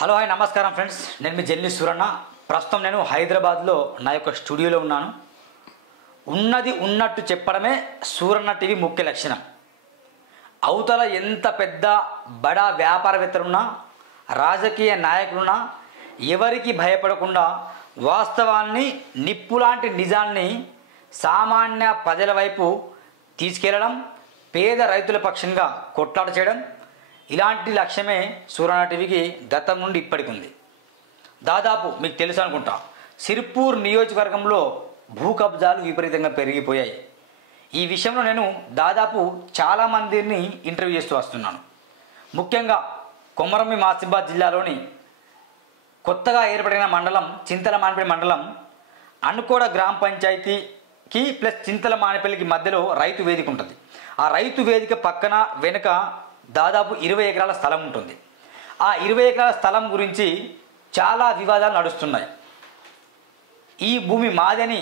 Hello hi నమస్కారం friends, నేను మీ జెల్లి సూరన్న. ప్రస్తుతం నేను హైదరాబాద్లో నా యొక్క స్టూడియోలో ఉన్నాను. ఉన్నది ఉన్నట్టు చెప్పడమే సూరన్న టీవీ ముఖ్య లక్షణం. అవతల ఎంత పెద్ద బడా వ్యాపారవేత్తలున్నా, రాజకీయ నాయకులున్నా ఎవరికి భయపడకుండా వాస్తవాన్ని, నిప్పులాంటి నిజాన్ని సామాన్య ప్రజల వైపు తీసుకెళ్లడం, పేద రైతుల పక్షంగా కొట్లాట చేయడం, ఇలాంటి లక్ష్యమే సూరన్న టీవీకి గతం నుండి ఇప్పటికి ఉంది. దాదాపు మీకు తెలుసు అనుకుంటా, సిర్పూర్ నియోజకవర్గంలో భూ కబ్జాలు విపరీతంగా పెరిగిపోయాయి. ఈ విషయంలో నేను దాదాపు చాలామందిని ఇంటర్వ్యూ చేస్తూ వస్తున్నాను. ముఖ్యంగా కొమరంభీం ఆసిఫాబాద్ జిల్లాలోని కొత్తగా ఏర్పడిన మండలం చింతలమానేపల్లి మండలం అనుకోడ గ్రామ పంచాయతీకి ప్లస్ చింతలమానేపల్లికి మధ్యలో రైతు వేదిక ఉంటుంది. ఆ రైతు వేదిక పక్కన వెనుక దాదాపు 20 ఎకరాల స్థలం ఉంటుంది. ఆ 20 ఎకరాల స్థలం గురించి చాలా వివాదాలు నడుస్తున్నాయి. ఈ భూమి మాదని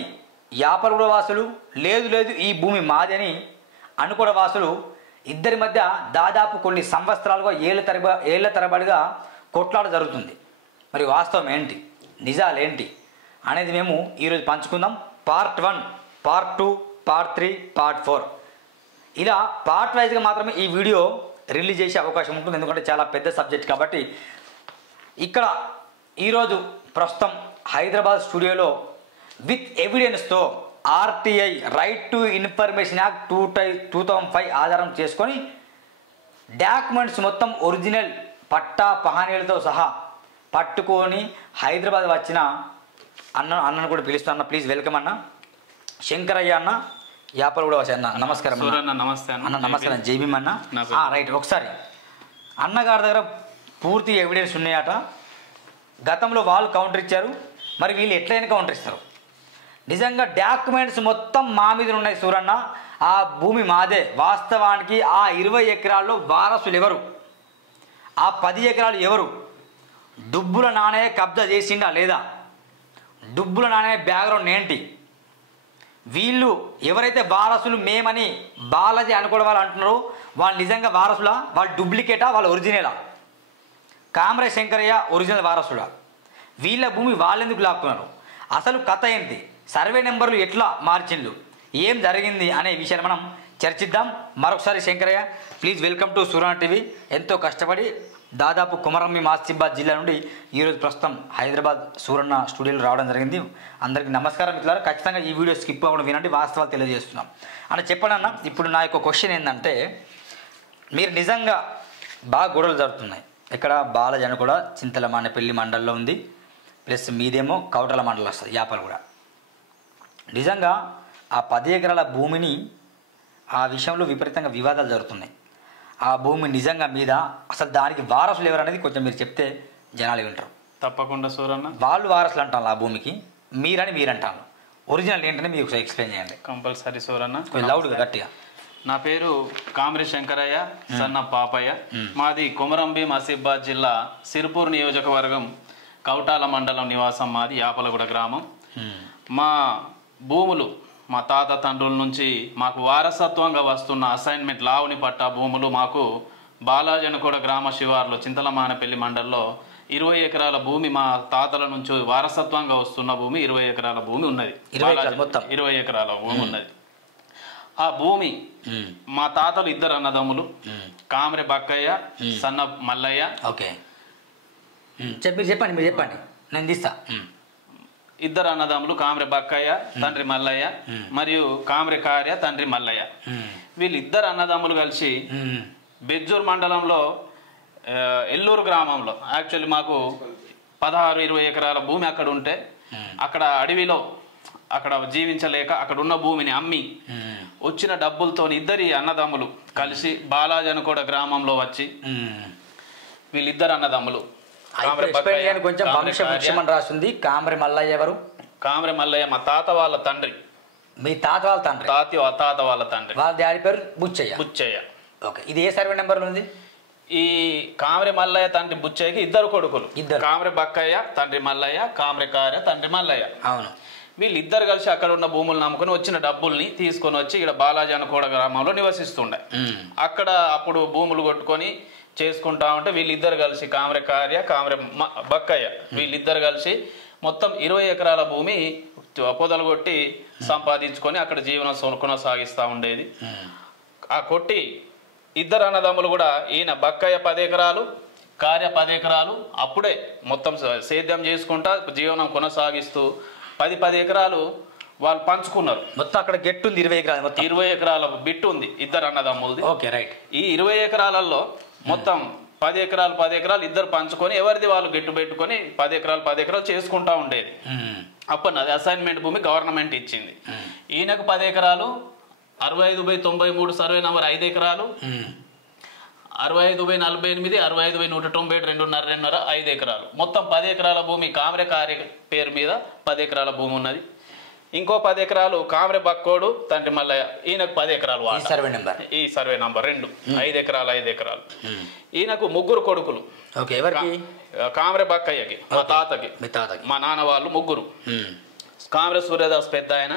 యాపలగూడ వాసులు, లేదు ఈ భూమి మాదని అనుకోడ వాసులు, ఇద్దరి మధ్య దాదాపు కొన్ని సంవత్సరాలుగా ఏళ్ల తరబడిగా కొట్లాట జరుగుతుంది. మరి వాస్తవం ఏంటి, నిజాలు ఏంటి అనేది మేము ఈరోజు పంచుకుందాం. పార్ట్ 1, పార్ట్ 2, పార్ట్ 3, పార్ట్ 4 ఇలా పార్ట్ వైజ్గా మాత్రమే ఈ వీడియో రిలీజ్ చేసే అవకాశం ఉంటుంది. ఎందుకంటే చాలా పెద్ద సబ్జెక్ట్ కాబట్టి. ఇక్కడ ఈరోజు ప్రస్తుతం హైదరాబాద్ స్టూడియోలో విత్ ఎవిడెన్స్తో RTI right to information act 2005 ఆధారం చేసుకొని డాక్యుమెంట్స్ మొత్తం ఒరిజినల్ పట్టా పహానీలతో సహా పట్టుకొని హైదరాబాద్ వచ్చిన అన్నను కూడా పిలుస్తున్నా. ప్లీజ్ వెల్కమ్ అన్న. శంకరయ్య అన్న, యాపలగూడ వాసి అన్న, నమస్కారం. నమస్తే అన్న. నమస్కారం. జైభీమ్ అన్న. రైట్, ఒకసారి అన్నగారి దగ్గర పూర్తి ఎవిడెన్స్ ఉన్నాయట. గతంలో వాళ్ళు కౌంటర్ ఇచ్చారు, మరి వీళ్ళు ఎట్లయినా కౌంటర్ ఇస్తారు. నిజంగా డాక్యుమెంట్స్ మొత్తం మా మీద ఉన్నాయి సూరన్న. ఆ భూమి మాదే. వాస్తవానికి ఆ 20 ఎకరాల్లో వారసులు ఎవరు, ఆ 10 ఎకరాలు ఎవరు, దుబ్బుల నాణయ్య కబ్జా చేసిండా లేదా, దుబ్బుల నాణయ్య బ్యాక్గ్రౌండ్ ఏంటి, వీళ్ళు ఎవరైతే వారసులు మేమని బాలాజీ అనుకోవడం వాళ్ళు అంటున్నారో వాళ్ళు నిజంగా వారసులా, వాళ్ళు డూప్లికేటా, వాళ్ళు ఒరిజినలా, కామరే శంకరయ్య ఒరిజినల్ వారసుడా, వీళ్ళ భూమి వాళ్ళెందుకు లాక్కున్నారు, అసలు కథ ఏంటి, సర్వే నెంబర్లు ఎట్లా మార్చిండ్లు, ఏం జరిగింది అనే విషయాన్ని మనం చర్చిద్దాం. మరొకసారి Shankaraiah, please welcome to Suranna TV. ఎంతో కష్టపడి దాదాపు కొమరంభీం ఆసిఫాబాద్ జిల్లా నుండి ఈరోజు ప్రస్తుతం హైదరాబాద్ సూరన్న స్టూడియోలో రావడం జరిగింది. అందరికీ నమస్కారం మిత్రులారా. ఖచ్చితంగా ఈ వీడియో స్కిప్ అవ్వడం వినండి, వాస్తవాలు తెలియజేస్తున్నాం అని చెప్పండి అన్న. ఇప్పుడు నా యొక్క క్వశ్చన్ ఏంటంటే, మీరు నిజంగా బాగా గొడవలు జరుగుతున్నాయి. ఇక్కడ బాలాజీ కూడా చింతలమానేపల్లి మండలంలో ఉంది, ప్లస్ మీదేమో కౌటల మండలం వస్తుంది, యాపలగూడ. నిజంగా ఆ 10 ఎకరాల భూమిని ఆ విషయంలో విపరీతంగా వివాదాలు జరుగుతున్నాయి. ఆ భూమి నిజంగా మీద అసలు దానికి వారసులు ఎవరు అనేది కొంచెం మీరు చెప్తే జనాలు వింటారు. తప్పకుండా సూరన్న. వాళ్ళు వారసులు అంటారు ఆ భూమికి, మీరు అంటారు. ఒరిజినల్ ఏంటంటే మీరు ఒకసారి ఎక్స్ప్లెయిన్ చేయండి. కంపల్సరీ సూరన్న, లౌడ్గా గట్టిగా. నా పేరు కామరే శంకరయ్య సన్న పాపయ్య. మాది కొమరంభీం ఆసిఫాబాద్ జిల్లా సిర్పూర్ నియోజకవర్గం కౌటాల మండలం నివాసం మాది, యాపలగూడ గ్రామం. మా భూములు మా తాత తండ్రుల నుంచి మాకు వారసత్వంగా వస్తున్న అసైన్మెంట్ లావుని పట్టా భూములు మాకు బాలాజనకోడ గ్రామ శివార్లో చింతలమానేపల్లి మండలంలో 20 ఎకరాల భూమి మా తాతల నుంచి వారసత్వంగా వస్తున్న భూమి 20 ఎకరాల భూమి ఉన్నది. 20 ఎకరాల భూమి ఉన్నది. ఆ భూమి మా తాతలు ఇద్దరు అన్నదమ్ములు, కామరే బక్కయ్య, సన్న మల్లయ్య. ఓకే, మీరు చెప్పండి నేను తీస్తా. ఇద్దరు అన్నదమ్ములు, కామరే బక్కయ్య తండ్రి మల్లయ్య మరియు కామరే కార్య తండ్రి మల్లయ్య. వీళ్ళిద్దరు అన్నదమ్ములు కలిసి బెజ్జూర్ మండలంలో ఎల్లూరు గ్రామంలో, యాక్చువల్లీ మాకు 16-20 ఎకరాల భూమి అక్కడ ఉంటే, అక్కడ అడవిలో అక్కడ జీవించలేక అక్కడ ఉన్న భూమిని అమ్మి వచ్చిన డబ్బులతో ఇద్దరి అన్నదమ్ములు కలిసి బాలాజనకోడ గ్రామంలో వచ్చి, వీళ్ళిద్దరు అన్నదమ్ములు కొంచెం రాస్తుంది. కామరే మల్లయ్య ఎవరు? కామరే మల్లయ్య మా తాత వాళ్ళ తండ్రి. మీ తాత వాళ్ళ తండ్రి? తాత వాళ్ళ తండ్రి. వాళ్ళ డాడీ పేరు బుచ్చయ్య. ఓకే, ఇది ఏ సర్వే నెంబర్ ఉంది? ఈ కామరే మల్లయ్య తండ్రి బుచ్చయ్యకి ఇద్దరు కొడుకులు, కామరే బక్కయ్య తండ్రి మల్లయ్య, కామరే కార్య తండ్రి మల్లయ్య. అవును. వీళ్ళిద్దరు కలిసి అక్కడ ఉన్న భూములు నమ్ముకొని వచ్చిన డబ్బుల్ని తీసుకొని వచ్చి ఇక్కడ బాలాజనకోడ గ్రామంలో నివసిస్తుండే. అక్కడ అప్పుడు భూములు కొట్టుకొని చేసుకుంటా ఉంటే వీళ్ళిద్దరు కలిసి కామ్రె కార్య కామ్రె బక్కయ్య వీళ్ళిద్దరు కలిసి మొత్తం 20 ఎకరాల భూమి పొదలుగొట్టి సంపాదించుకొని అక్కడ జీవనం కొనసాగిస్తూ ఉండేది. ఆ కొట్టి ఇద్దరు అన్నదమ్ములు కూడా ఈయన బక్కయ్య 10 ఎకరాలు కార్య 10 ఎకరాలు అప్పుడే మొత్తం సేద్యం చేసుకుంటా జీవనం కొనసాగిస్తూ 10 ఎకరాలు వాళ్ళు పంచుకున్నారు. మొత్తం అక్కడ గెట్టు ఉంది 20 ఎకరాలు, మొత్తం 20 ఎకరాల బిట్టు ఉంది ఇద్దరు అన్నదమ్ములది. Okay right. ఈ 20 ఎకరాలలో మొత్తం 10 ఎకరాలు ఇద్దరు పంచుకొని ఎవరిది వాళ్ళు గెట్టు పెట్టుకొని 10 ఎకరాలు చేసుకుంటా ఉండేది. అప్పుడు అది అసైన్మెంట్ భూమి గవర్నమెంట్ ఇచ్చింది. ఈయనకు 10 ఎకరాలు 65/93 సర్వే నంబర్ 5 ఎకరాలు 65/48 65/192 2.5 5 ఎకరాలు మొత్తం 10 ఎకరాల భూమి కామ్రె కార్య పేరు మీద 10 ఎకరాల భూమి ఉన్నది. ఇంకో 10 ఎకరాలు కామ్రె బక్కోడు తండ్రి మల్లయ్య ఈయనకు 10 ఎకరాలు ఈ సర్వే నంబర్ 2 5 ఎకరాలు. ఈయనకు 3 కొడుకులు. కామ్రె బక్కయ్యకి మా తాతకి మా నాన్న వాళ్ళు 3. కామ్రె సూర్యదాస్ పెద్ద ఆయన,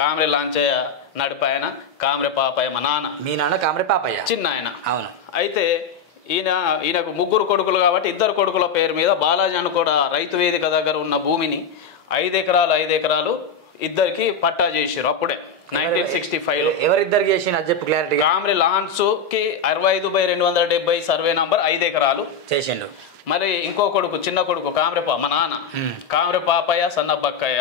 కామ్రె లాంచయ్య నడిపాయన, కామ్రె పాపయ్య మా నాన్న. మీ నాన్న కామ్రె పాపయ్య చిన్న ఆయన. అవును. అయితే ఈయనకు 3 కొడుకులు కాబట్టి 2 కొడుకుల పేరు మీద బాలాజీ అని కూడా రైతు వేదిక దగ్గర ఉన్న భూమిని 5 ఎకరాలు ఇద్దరికి పట్టా చేసారు అప్పుడే 1965లో. ఎవరిద్దరికి చేసిన చెప్పు క్లారిటీ. కామ్రె లాన్స్ కి 65/270 సర్వే నంబర్ 5 ఎకరాలు చేసిండు. మరి ఇంకో కొడుకు చిన్న కొడుకు కామ్రె మా నాన్న కామ్రె పాపయ్య సన్న బక్కయ్య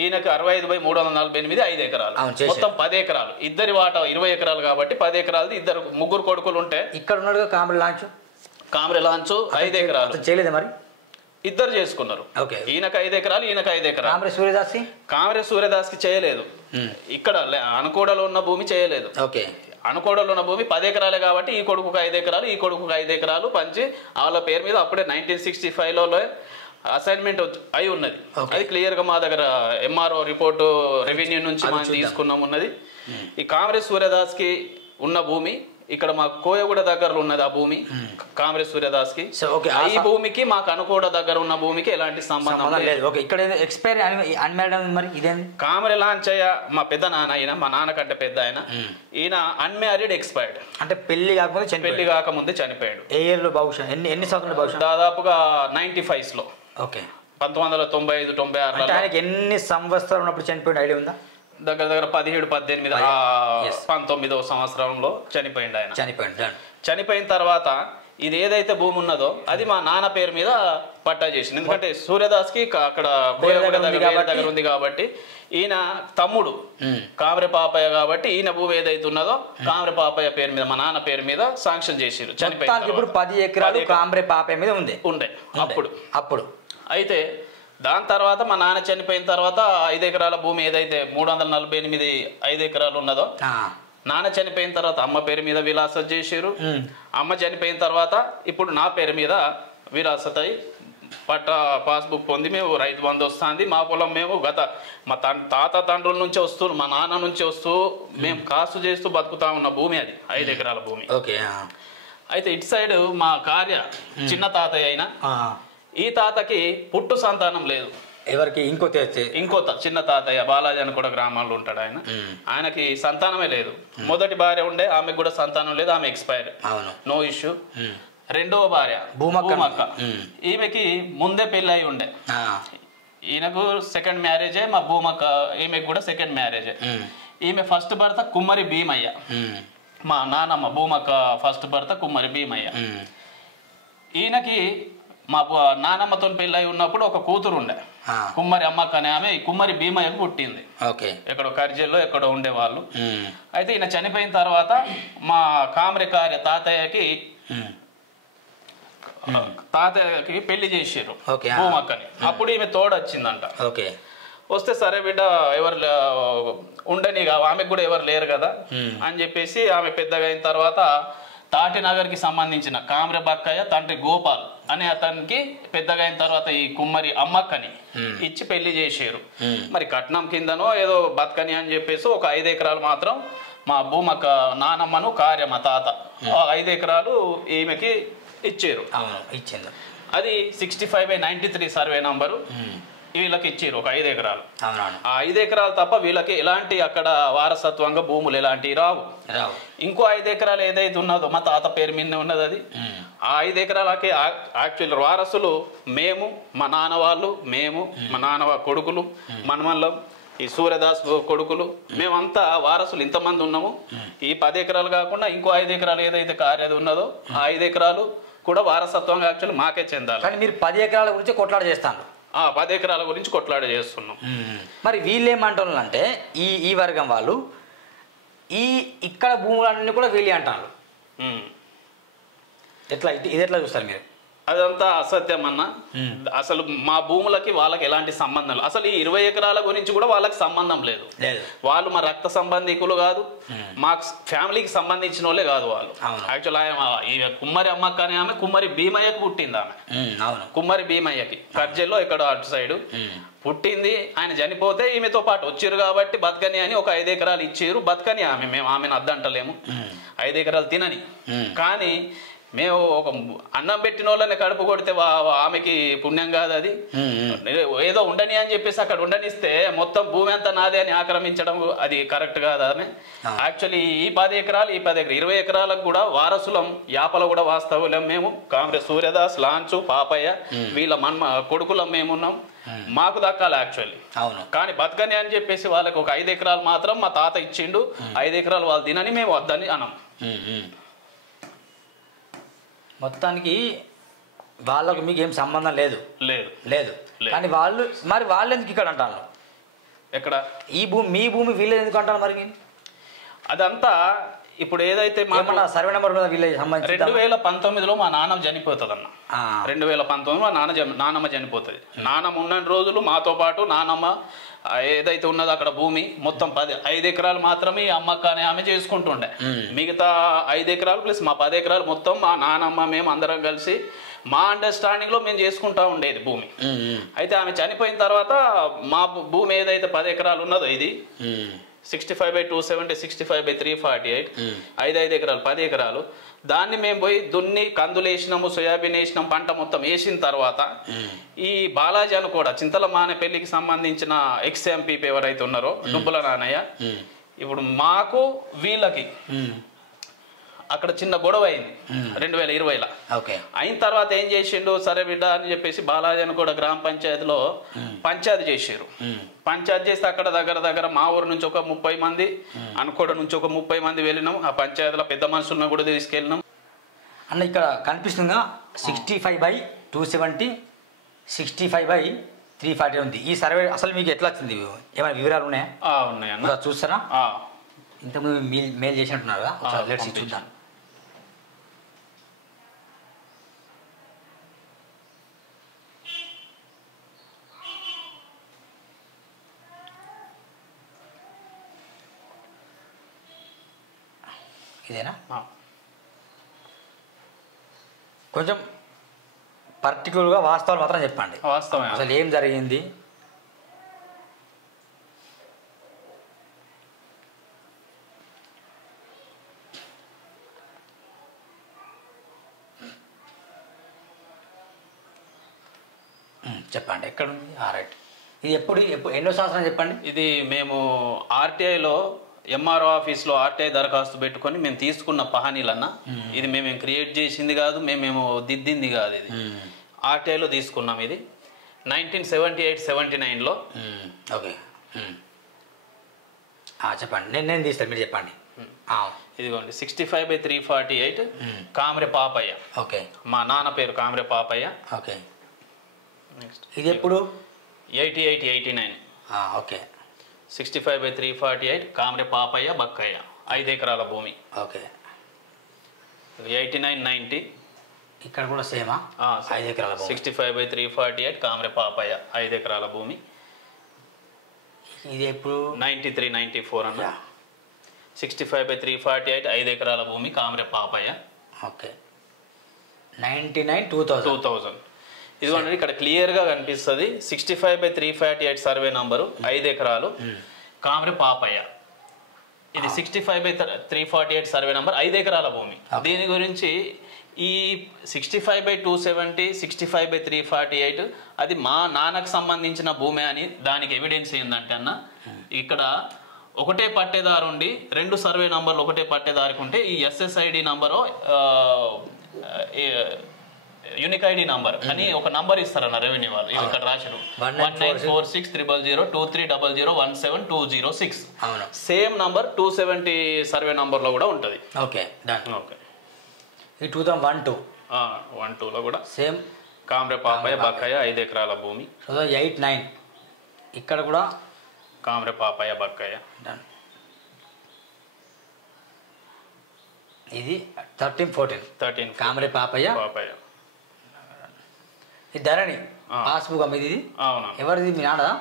ఈయనకు 65/348 5 ఎకరాలు మొత్తం 10 ఎకరాలు. ఇద్దరి వాటా 20 ఎకరాలు కాబట్టి 10 ఎకరాలు 3 కొడుకులు ఉంటే ఇక్కడ ఉన్నాడు కామ్రె లాంచ్ 5 ఎకరాలు చేయలేదు మరి ఇద్దరు చేసుకున్నారు. ఈయనకు 5 ఎకరాలు ఈయనకు 5 ఎకరాలు. కామ్రె సూర్యదాస్ కి చేయలేదు. ఇక్కడ అనుకోడలో ఉన్న భూమి చేయలేదు. అనుకోడలో ఉన్న భూమి 10 ఎకరాలే కాబట్టి ఈ కొడుకు 5 ఎకరాలు ఈ కొడుకు 5 ఎకరాలు పంచి వాళ్ళ పేరు మీద అప్పుడే 1965లో అసైన్మెంట్ అయి ఉన్నది. అది క్లియర్ గా మా దగ్గర ఎంఆర్ఓ రిపోర్టు రెవెన్యూ నుంచి మనం తీసుకున్నాం ఉన్నది. ఈ కామ్రె సూర్యదాస్ కి ఉన్న భూమి ఇక్కడ మా కోయగూడ దగ్గర ఉన్నది. ఆ భూమి కామ్రె సూర్యదాస్ కి. ఈ భూమికి మాకు అనుకోడ దగ్గర ఉన్న భూమికి ఎలాంటి సంబంధం లేదు. కామ్రె లాంచయ్య మా పెద్ద నాన్న, ఈయన మా నాన్న కంటే పెద్ద ఆయన. ఈయన అన్మ్యారీడ్ ఎక్స్పైర్డ్ అంటే పెళ్లి కాకముందే చనిపోయాడు. ఎన్ని సంవత్సరాలు? దాదాపుగా 95s లో. 1995-96 ఎన్ని సంవత్సరాలు ఉన్నప్పుడు చనిపోయిన ఐడియా ఉందా? దగ్గర 17, 18, 19వ సంవత్సరంలో చనిపోయింది ఆయన. చనిపోయిన తర్వాత ఇది ఏదైతే భూమి ఉన్నదో అది మా నాన్న పేరు మీద పట్టా చేసింది. ఎందుకంటే సూర్యదాస్ కి అక్కడ దగ్గర ఉంది కాబట్టి ఈయన తమ్ముడు కామ్రె పాపయ్య కాబట్టి ఈయన భూమి ఏదైతే ఉన్నదో కామ్రె పాపయ్య పేరు మీద మా నాన్న పేరు మీద శాంక్షన్ చేసిరు. చనిపోయింది. 10 ఎకరాలు కామ్రె పాపయ్య మీద ఉండే అప్పుడు. అయితే దాని తర్వాత మా నాన్న చనిపోయిన తర్వాత 5 ఎకరాల భూమి ఏదైతే 348 5 ఎకరాలు ఉన్నదో నాన్న చనిపోయిన తర్వాత అమ్మ పేరు మీద విరాసత్ చేసారు. అమ్మ చనిపోయిన తర్వాత ఇప్పుడు నా పేరు మీద విరాసత్ అయి పట్టా పాస్బుక్ పొంది మేము రైతు బంధు వస్తుంది. మా పొలం మేము మా తాత తండ్రుల నుంచి వస్తూ మా నాన్న నుంచి వస్తూ మేము కాసు చేస్తూ బతుకుతా ఉన్న భూమి అది 5 ఎకరాల భూమి. అయితే ఇటు సైడ్ మా కార్య చిన్న తాతయ్య అయినా ఈ తాతకి పుట్టు సంతానం లేదు. ఎవరికి? ఇంకో చిన్న తాతయ్య బాలాజీ అని కూడా గ్రామాల్లో ఉంటాడు ఆయన. ఆయనకి సంతానమే లేదు. మొదటి భార్య ఉండే ఆమెకు కూడా సంతానం లేదు, ఆమె ఎక్స్పైర్, నో ఇష్యూ. రెండవ భార్య భూమక్క, ఈమెకి ముందే పెళ్లి అయి ఉండే. ఈయనకు సెకండ్ మ్యారేజే. మా భూమక్క ఈమెకు కూడా సెకండ్ మ్యారేజే. ఈమె ఫస్ట్ భర్త కుమ్మరి భీమయ్య. మా నాన్నమ్మ భూమక్క ఫస్ట్ భర్త కుమ్మరి భీమయ్య. ఈయనకి మా నానమ్మతో పెళ్ళి ఉన్నప్పుడు ఒక కూతురు ఉండే కుమ్మరి అమ్మక్క అనే ఆమె కుమ్మరి భీమయ్యకు పుట్టింది. ఎక్కడో కర్జల్లో ఎక్కడో ఉండేవాళ్ళు. అయితే ఈయన చనిపోయిన తర్వాత మా కామ్రె కార్య తాతయ్యకి పెళ్లి చేసారు భూమక్కని. అప్పుడు ఈమె తోడొచ్చిందంట. వస్తే సరే బిడ్డ ఎవరు ఉండని ఆమెకు కూడా ఎవరు లేరు కదా అని చెప్పేసి ఆమె పెద్దగా అయిన తర్వాత తాటినగర్కి సంబంధించిన కామ్రె బక్కయ్య తండ్రి గోపాల్ అనే అతనికి పెద్దగా అయిన తర్వాత ఈ కుమ్మరి అమ్మక్కని ఇచ్చి పెళ్లి చేసారు. మరి కట్నం కిందనో ఏదో బతకని అని చెప్పేసి ఒక 5 ఎకరాలు మాత్రం మా భూమక్క నానమ్మను కార్య మా తాత 5 ఎకరాలు ఈమెకి ఇచ్చారు. అది 65/93 సర్వే నంబరు వీళ్ళకి ఇచ్చారు ఒక 5 ఎకరాలు. ఆ 5 ఎకరాలు తప్ప వీళ్ళకి ఎలాంటి అక్కడ వారసత్వంగా భూములు ఎలాంటివి రావు. ఇంకో 5 ఎకరాలు ఏదైతే ఉన్నదో మా తాత పేరు మీద ఉన్నది. అది ఆ 5 ఎకరాలకి యాక్చువల్ వారసులు మేము, మా నాన్న వాళ్ళు, మేము, మా నాన్న కొడుకులు, మనమల్లం, ఈ సూర్యదాస్ కొడుకులు, మేమంతా వారసులు ఇంతమంది ఉన్నాము. ఈ 10 ఎకరాలు కాకుండా ఇంకో 5 ఎకరాలు ఏదైతే కార్యది ఉన్నదో ఆ 5 ఎకరాలు కూడా వారసత్వంగా యాక్చువల్లీ మాకే చెందాలి. కానీ మీరు 10 ఎకరాల గురించి కొట్లాట చేస్తాను. 10 ఎకరాల గురించి కొట్లాట చేస్తున్నాం. మరి వీళ్ళు ఏమంటున్నారు అంటే ఈ వర్గం వాళ్ళు ఇక్కడ భూములన్నీ కూడా వీళ్ళే అంటారు. ఇది ఎట్లా చూస్తారు మీరు? అదంతా అసత్యం అన్న. అసలు మా భూములకి వాళ్ళకి ఎలాంటి సంబంధం లేదు. అసలు ఈ 20 ఎకరాల గురించి కూడా వాళ్ళకి సంబంధం లేదు. వాళ్ళు మా రక్త సంబంధికులు కాదు, మా ఫ్యామిలీకి సంబంధించిన వాళ్ళే కాదు వాళ్ళు. యాక్చువల్ ఈ కుమ్మరి అమ్మక్క అనే ఆమె కుమ్మరి భీమయ్యకి పుట్టింది. ఆమె కుమ్మరి భీమయ్యకి కర్జల్లో ఎక్కడో అటు సైడు పుట్టింది. ఆయన చనిపోతే ఈమెతో పాటు వచ్చిర్రు కాబట్టి బతకని అని ఒక 5 ఎకరాలు ఇచ్చిర్రు. బతకని ఆమె, మేము ఆమెను అద్దంటలేము, 5 ఎకరాలు తినని. కానీ మేము ఒక అన్నం పెట్టిన వాళ్ళని కడుపు కొడితే ఆమెకి పుణ్యం కాదు అది. ఏదో ఉండని అని చెప్పేసి అక్కడ ఉండనిస్తే మొత్తం భూమి అంతా నాదే అని ఆక్రమించడం అది కరెక్ట్ కాదు. ఆమె యాక్చువల్లీ ఈ 10 ఎకరాలు 20 ఎకరాలకు కూడా వారసులం. యాపల కూడా వాస్తవులం మేము. కాంగ్రెస్ సూర్యదాస్, లాంచు, పాపయ్య వీళ్ళ కొడుకులం మేమున్నాం. మాకు దక్కాలి యాక్చువల్లీ. కానీ బతకని అని చెప్పేసి వాళ్ళకి ఒక 5 ఎకరాలు మాత్రం మా తాత ఇచ్చిండు. 5 ఎకరాలు వాళ్ళు తినని మేము వద్దని అన్నాం. మొత్తానికి వాళ్ళకు మీకు ఏం సంబంధం లేదు. లేదు. కానీ వాళ్ళు ఎందుకు ఇక్కడ అంటారు? ఎక్కడ మీ భూమి వీళ్ళు ఎందుకు అంటారు మరి? అదంతా ఇప్పుడు ఏదైతే సర్వే నెంబర్ 2019లో మా నాన్న చనిపోతుంది అన్న. 2019 మా నాన్నమ్మ చనిపోతుంది. నాన్నమ్మ ఉన్న రోజులు మాతో పాటు నాన్నమ్మ ఏదైతే ఉన్నదో అక్కడ భూమి మొత్తం 5 ఎకరాలు మాత్రమే అమ్మక్క అనే ఆమె చేసుకుంటుండే. మిగతా 5 ఎకరాలు ప్లస్ మా 10 ఎకరాలు మొత్తం మా నాన్నమ్మ మేము అందరం కలిసి మా అండర్స్టాండింగ్ లో మేము చేసుకుంటా ఉండేది భూమి. అయితే ఆమె చనిపోయిన తర్వాత మా భూమి ఏదైతే 10 ఎకరాలు ఉన్నదో ఇది 65/270, 65/348, 5 ఎకరాలు 10 ఎకరాలు. దాన్ని మేము పోయి దున్ని కందులు వేసినాము, సోయాబీన్ వేసినాం, పంట మొత్తం వేసిన తర్వాత ఈ బాలాజీ అని కూడా చింతల మానేపల్లికి సంబంధించిన ఎక్స్-ఎంపీ ఎవరైతే ఉన్నారో డుబ్బుల నానయ్య, ఇప్పుడు మాకు వీళ్ళకి అక్కడ చిన్న గొడవ అయింది 2020లో. అయిన తర్వాత ఏం చేసిండు, సరే బిడ్డ అని చెప్పేసి బాలాజీ అని కూడా గ్రామ పంచాయతీలో పంచాయతీ చేసారు. పంచాయతీ చేస్తే అక్కడ దగ్గర మా ఊరు నుంచి ఒక 30 మంది, అనుకోడ నుంచి ఒక 30 మంది వెళ్ళినాం. ఆ పంచాయతీలో పెద్ద మనుషులను కూడా తీసుకెళ్ళినాం. అన్న ఇక్కడ కనిపిస్తుందిగా 65/270, 65/340 ఉంది. ఈ సర్వే అసలు మీకు ఎట్లా వచ్చింది? ఏమైనా వివరాలు ఉన్నాయా? ఉన్నాయన్న, చూస్తారా? ఇంతకుముందు మెయిల్ చేసినట్టున్నారు కదా, చూద్దాం. ఇదేనా? కొంచెం పర్టికులర్గా వాస్తవాలు మాత్రం చెప్పండి. అసలు ఏం జరిగింది? చెప్పండి, ఎక్కడ ఉంది? రైట్. ఇది ఎప్పుడు ఎన్నో సంవత్సరం చెప్పండి. ఇది మేము ఆర్టీఐలో ఎంఆర్ఓ ఆఫీస్లో ఆర్టీఐ దరఖాస్తు పెట్టుకొని మేము తీసుకున్న పహానీలన్న. ఇది మేము క్రియేట్ చేసింది కాదు, మేము దిద్దింది కాదు. ఇది ఆర్టీఐలో తీసుకున్నాం. ఇది 1978-79లో. ఓకే, చెప్పండి. నేను తీస్తాను, మీరు చెప్పండి. ఇదిగోండి 65/348 కామ్రె పాపయ్య. ఓకే, మా నాన్న పేరు కామ్రె పాపయ్య. ఓకే, ఇది ఎప్పుడు? 88-89. ఓకే, 65/348 కామ్రె పాపయ్య బక్కయ్య, 5 ఎకరాల భూమి. ఓకే, 89-90 ఇక్కడ కూడా సేమా? 5 ఎకరాల. 65/348 కామ్రె పాపయ్య, 5 ఎకరాల భూమి. ఇది ఎప్పుడు? 93-94 అన్న. 65/348 5 ఎకరాల భూమి కామ్రె పాపయ్య. ఓకే, 99-2000. ఇదిగోండి ఇక్కడ క్లియర్గా కనిపిస్తుంది. 65/348 సర్వే నంబరు, 5 ఎకరాలు కామ్రె పాపయ్య. ఇది 65/348 సర్వే నంబర్, 5 ఎకరాల భూమి. దీని గురించి ఈ 65/270, 65/348 అది మా నాన్నకు సంబంధించిన భూమి అని దానికి ఎవిడెన్స్ ఏంటంటే అన్న, ఇక్కడ ఒకటే పట్టేదారు ఉండి 2 సర్వే నంబర్లు ఒకటే పట్టేదారికి ఉంటే ఈ SSID number unique ID number అని ఒక నంబర్ ఇస్తారన్న రెవెన్యూ వాళ్ళు ఇక్కడ రాశారు 1946002300172006 సేమ్ నంబర్ 270 సర్వే నంబర్ లో కూడా ఉంటది. Okay done. ఓకే ఈ 2012 12లో కూడా సేమ్ కామ్రే పాపయ్య బక్కయ్య 5 ఎకరాల భూమి. 2089 ఇక్కడ కూడా కామ్రే పాపయ్య బక్కయ్య. డన్. ఇది 13 కామ్రే పాపయ్య. ఈ ధరణి పాస్బుక్ అమ్మ ఇది. అవునా? ఎవరిది? మీ నాన్నదా?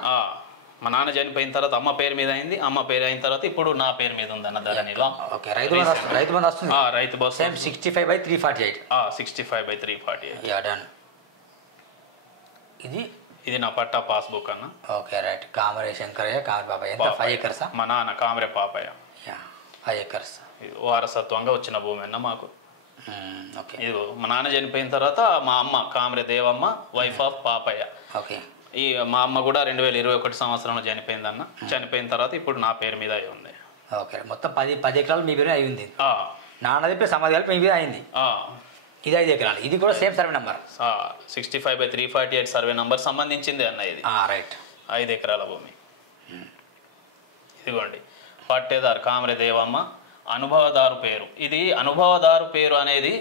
మా నాన్న చనిపోయిన తర్వాత అమ్మ పేరు మీద అయింది. అమ్మ పేరు అయిన తర్వాత ఇప్పుడు నా పేరు మీద ఉంది అన్న ధరణిలో. ఓకే. రైతు బంధు వస్తుంది. రైతు బస్ సేమ్ 65/348. 65/348. Yeah done. ఇది నా పట్టా పాస్బుక్ అన్న. Okay right. కామరే శంకరయ్య కామరే పాపయ్య. ఎంత? 5 acres. మా నాన్న కామరే పాపయ్య. 5 acres. వారసత్వంగా వచ్చిన భూమి అన్న మాకు. ఓకే. ఇది మా నాన్న చనిపోయిన తర్వాత మా అమ్మ Kamare Devamma wife of Papaiah. Okay. ఈ మా అమ్మ కూడా 2021 సంవత్సరంలో చనిపోయిందన్న. చనిపోయిన తర్వాత ఇప్పుడు నా పేరు మీద అయి ఉంది. ఓకే. మొత్తం 10 ఎకరాలు మీ పేరు అయింది. నాన్నది ప్లస్ సమాధి కలిపి మీ మీద అయింది. ఇది 5 ఎకరాలు. ఇది కూడా same survey number. 65/348 survey number సంబంధించింది అన్న ఇది. రైట్. 5 ఎకరాల భూమి. ఇదిగోండి పట్టేదారు కామరే దేవమ్మ. అనుభవదారు పేరు. ఇది అనుభవదారు పేరు అనేది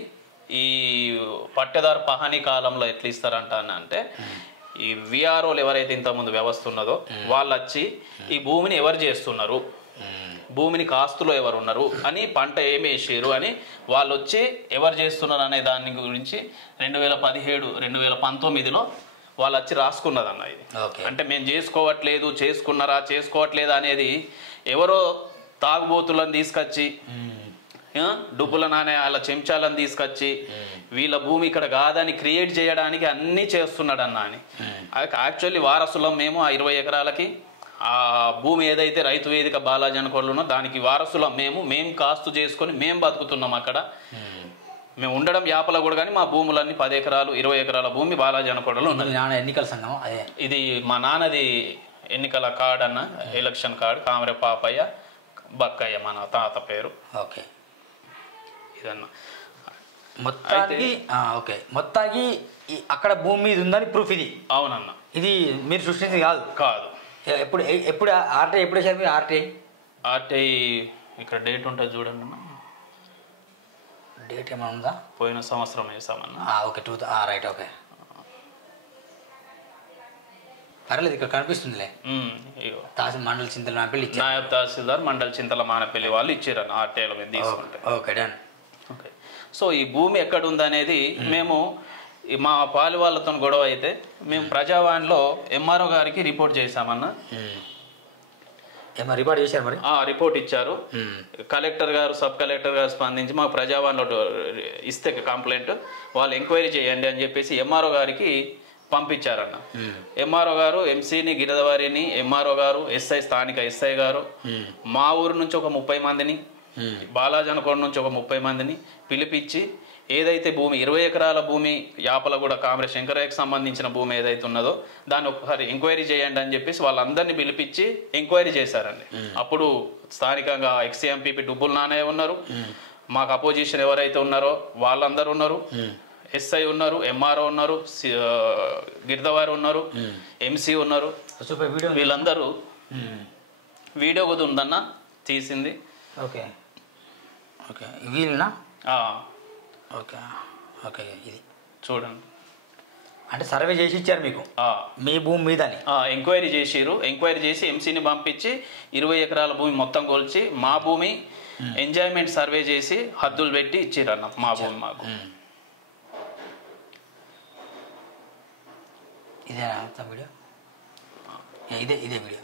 ఈ పట్టేదారు పహానీ కాలంలో ఎట్లా ఇస్తారంట అంటే ఈ విఆర్ఓలు ఎవరైతే ఇంతకుముందు వ్యవస్థ ఉన్నదో వాళ్ళు వచ్చి ఈ భూమిని ఎవరు చేస్తున్నారు, భూమిని కాస్తులో ఎవరు ఉన్నారు అని, పంట ఏమి వేసారు అని వాళ్ళు వచ్చి ఎవరు చేస్తున్నారు అనే దాని గురించి 2017-2019లో వాళ్ళు వచ్చి రాసుకున్నదన్న ఇది. అంటే మేము చేసుకోవట్లేదా అనేది ఎవరో తాగుబోతులను తీసుకొచ్చి డబ్బుల నానే వాళ్ళ చెంచాలను తీసుకొచ్చి వీళ్ళ భూమి ఇక్కడ కాదని క్రియేట్ చేయడానికి అన్నీ చేస్తున్నాడు అన్న అని. యాక్చువల్లీ వారసులం మేము. ఆ 20 ఎకరాలకి ఆ భూమి ఏదైతే రైతు వేదిక బాలాజీ అనుకోవాలనో దానికి వారసులం మేము కాస్తు చేసుకొని మేము బతుకుతున్నాం అక్కడ. మేము ఉండడం యాపల కూడా, కానీ మా భూములన్నీ 10 ఎకరాలు 20 ఎకరాల భూమి బాలాజీ అనుకోవడంలో ఉన్నది. ఎన్నికల సంఘం అదే. ఇది మా నాన్నది ఎన్నికల కార్డు అన్న, ఎలక్షన్ కార్డు. కామరే పాపయ్య బక్కయ్య మన తాత పేరు. ఓకే. ఇదన్న మొత్తానికి అక్కడ భూమి మీద ఉందని ప్రూఫ్ ఇది. అవునన్న. ఇది మీరు సృష్టించింది కాదు. ఎప్పుడు ఆర్టీఐ ఎప్పుడు వేసారు మీరు? ఆర్టీఐ ఇక్కడ డేట్ ఉంటుంది చూడండి అన్న. డేట్ ఏమైనా ఉందా? పోయిన సంవత్సరం వేసామన్న. ఓకే. రైట్. ఓకే పర్లేదు. ఇక్కడ కనిపిస్తుందిలే. తహసీల్ మండల్ చింతల మానపల్లి నాయబ్ తహసీల్దార్ మండల్ చింతల మానపల్లి వాళ్ళు ఇచ్చారన్న ఆర్టీఐలో మేము తీసుకుంటే. Okay done. ఓకే. సో ఈ భూమి ఎక్కడ ఉందనేది మేము మా పాలి వాళ్ళతో గొడవ అయితే మేము ప్రజావాణిలో ఎంఆర్ఓ గారికి రిపోర్ట్ చేశామన్న. రిపోర్ట్ చేశారు మరి? రిపోర్ట్ ఇచ్చారు. కలెక్టర్ గారు సబ్ కలెక్టర్ గారు స్పందించి మాకు ప్రజావాణిలో ఇస్తే కంప్లైంట్ వాళ్ళు ఎంక్వైరీ చేయండి అని చెప్పేసి ఎంఆర్ఓ గారికి పంపించారన్న. ఎంఆర్ఓ గారు ఎంసీని గిరిదవారిని, ఎంఆర్ఓ గారు ఎస్ఐ స్థానిక ఎస్ఐ గారు మా ఊరు నుంచి ఒక 30 మందిని, బాలాజీ అనుకోండి నుంచి ఒక 30 మందిని పిలిపించి ఏదైతే భూమి 20 ఎకరాల భూమి యాపలగూడ కామరే శంకరయ్యకి సంబంధించిన భూమి ఏదైతే ఉన్నదో దాన్ని ఒకసారి ఎంక్వైరీ చేయండి అని చెప్పేసి వాళ్ళందరినీ పిలిపించి ఎంక్వైరీ చేశారండి. అప్పుడు స్థానికంగా ఎక్స్ఎంపీపీ డుబ్బుల నానయ్య ఉన్నారు, మాకు అపోజిషన్ ఎవరైతే ఉన్నారో వాళ్ళందరూ ఉన్నారు, ఎస్ఐ ఉన్నారు, ఎంఆర్ఓ ఉన్నారు, గిరిదవారు ఉన్నారు, ఎంసీ ఉన్నారు. వీళ్ళందరూ వీడియో కూడా ఉందన్న తీసింది. Okay okay. వీళ్ళనా? Okay okay. ఇది చూడండి. అంటే సర్వే చేసి ఇచ్చారు మీకు మీ భూమి మీద? ఎంక్వైరీ చేసిరు. ఎంక్వైరీ చేసి ఎంసీని పంపించి 20 ఎకరాల భూమి మొత్తం కొలిచి మా భూమి ఎంజాయ్మెంట్ సర్వే చేసి హద్దులు పెట్టి ఇచ్చిరన్న మా భూమి మాకు. ఇదేనా వీడియో? ఇదే వీడియో.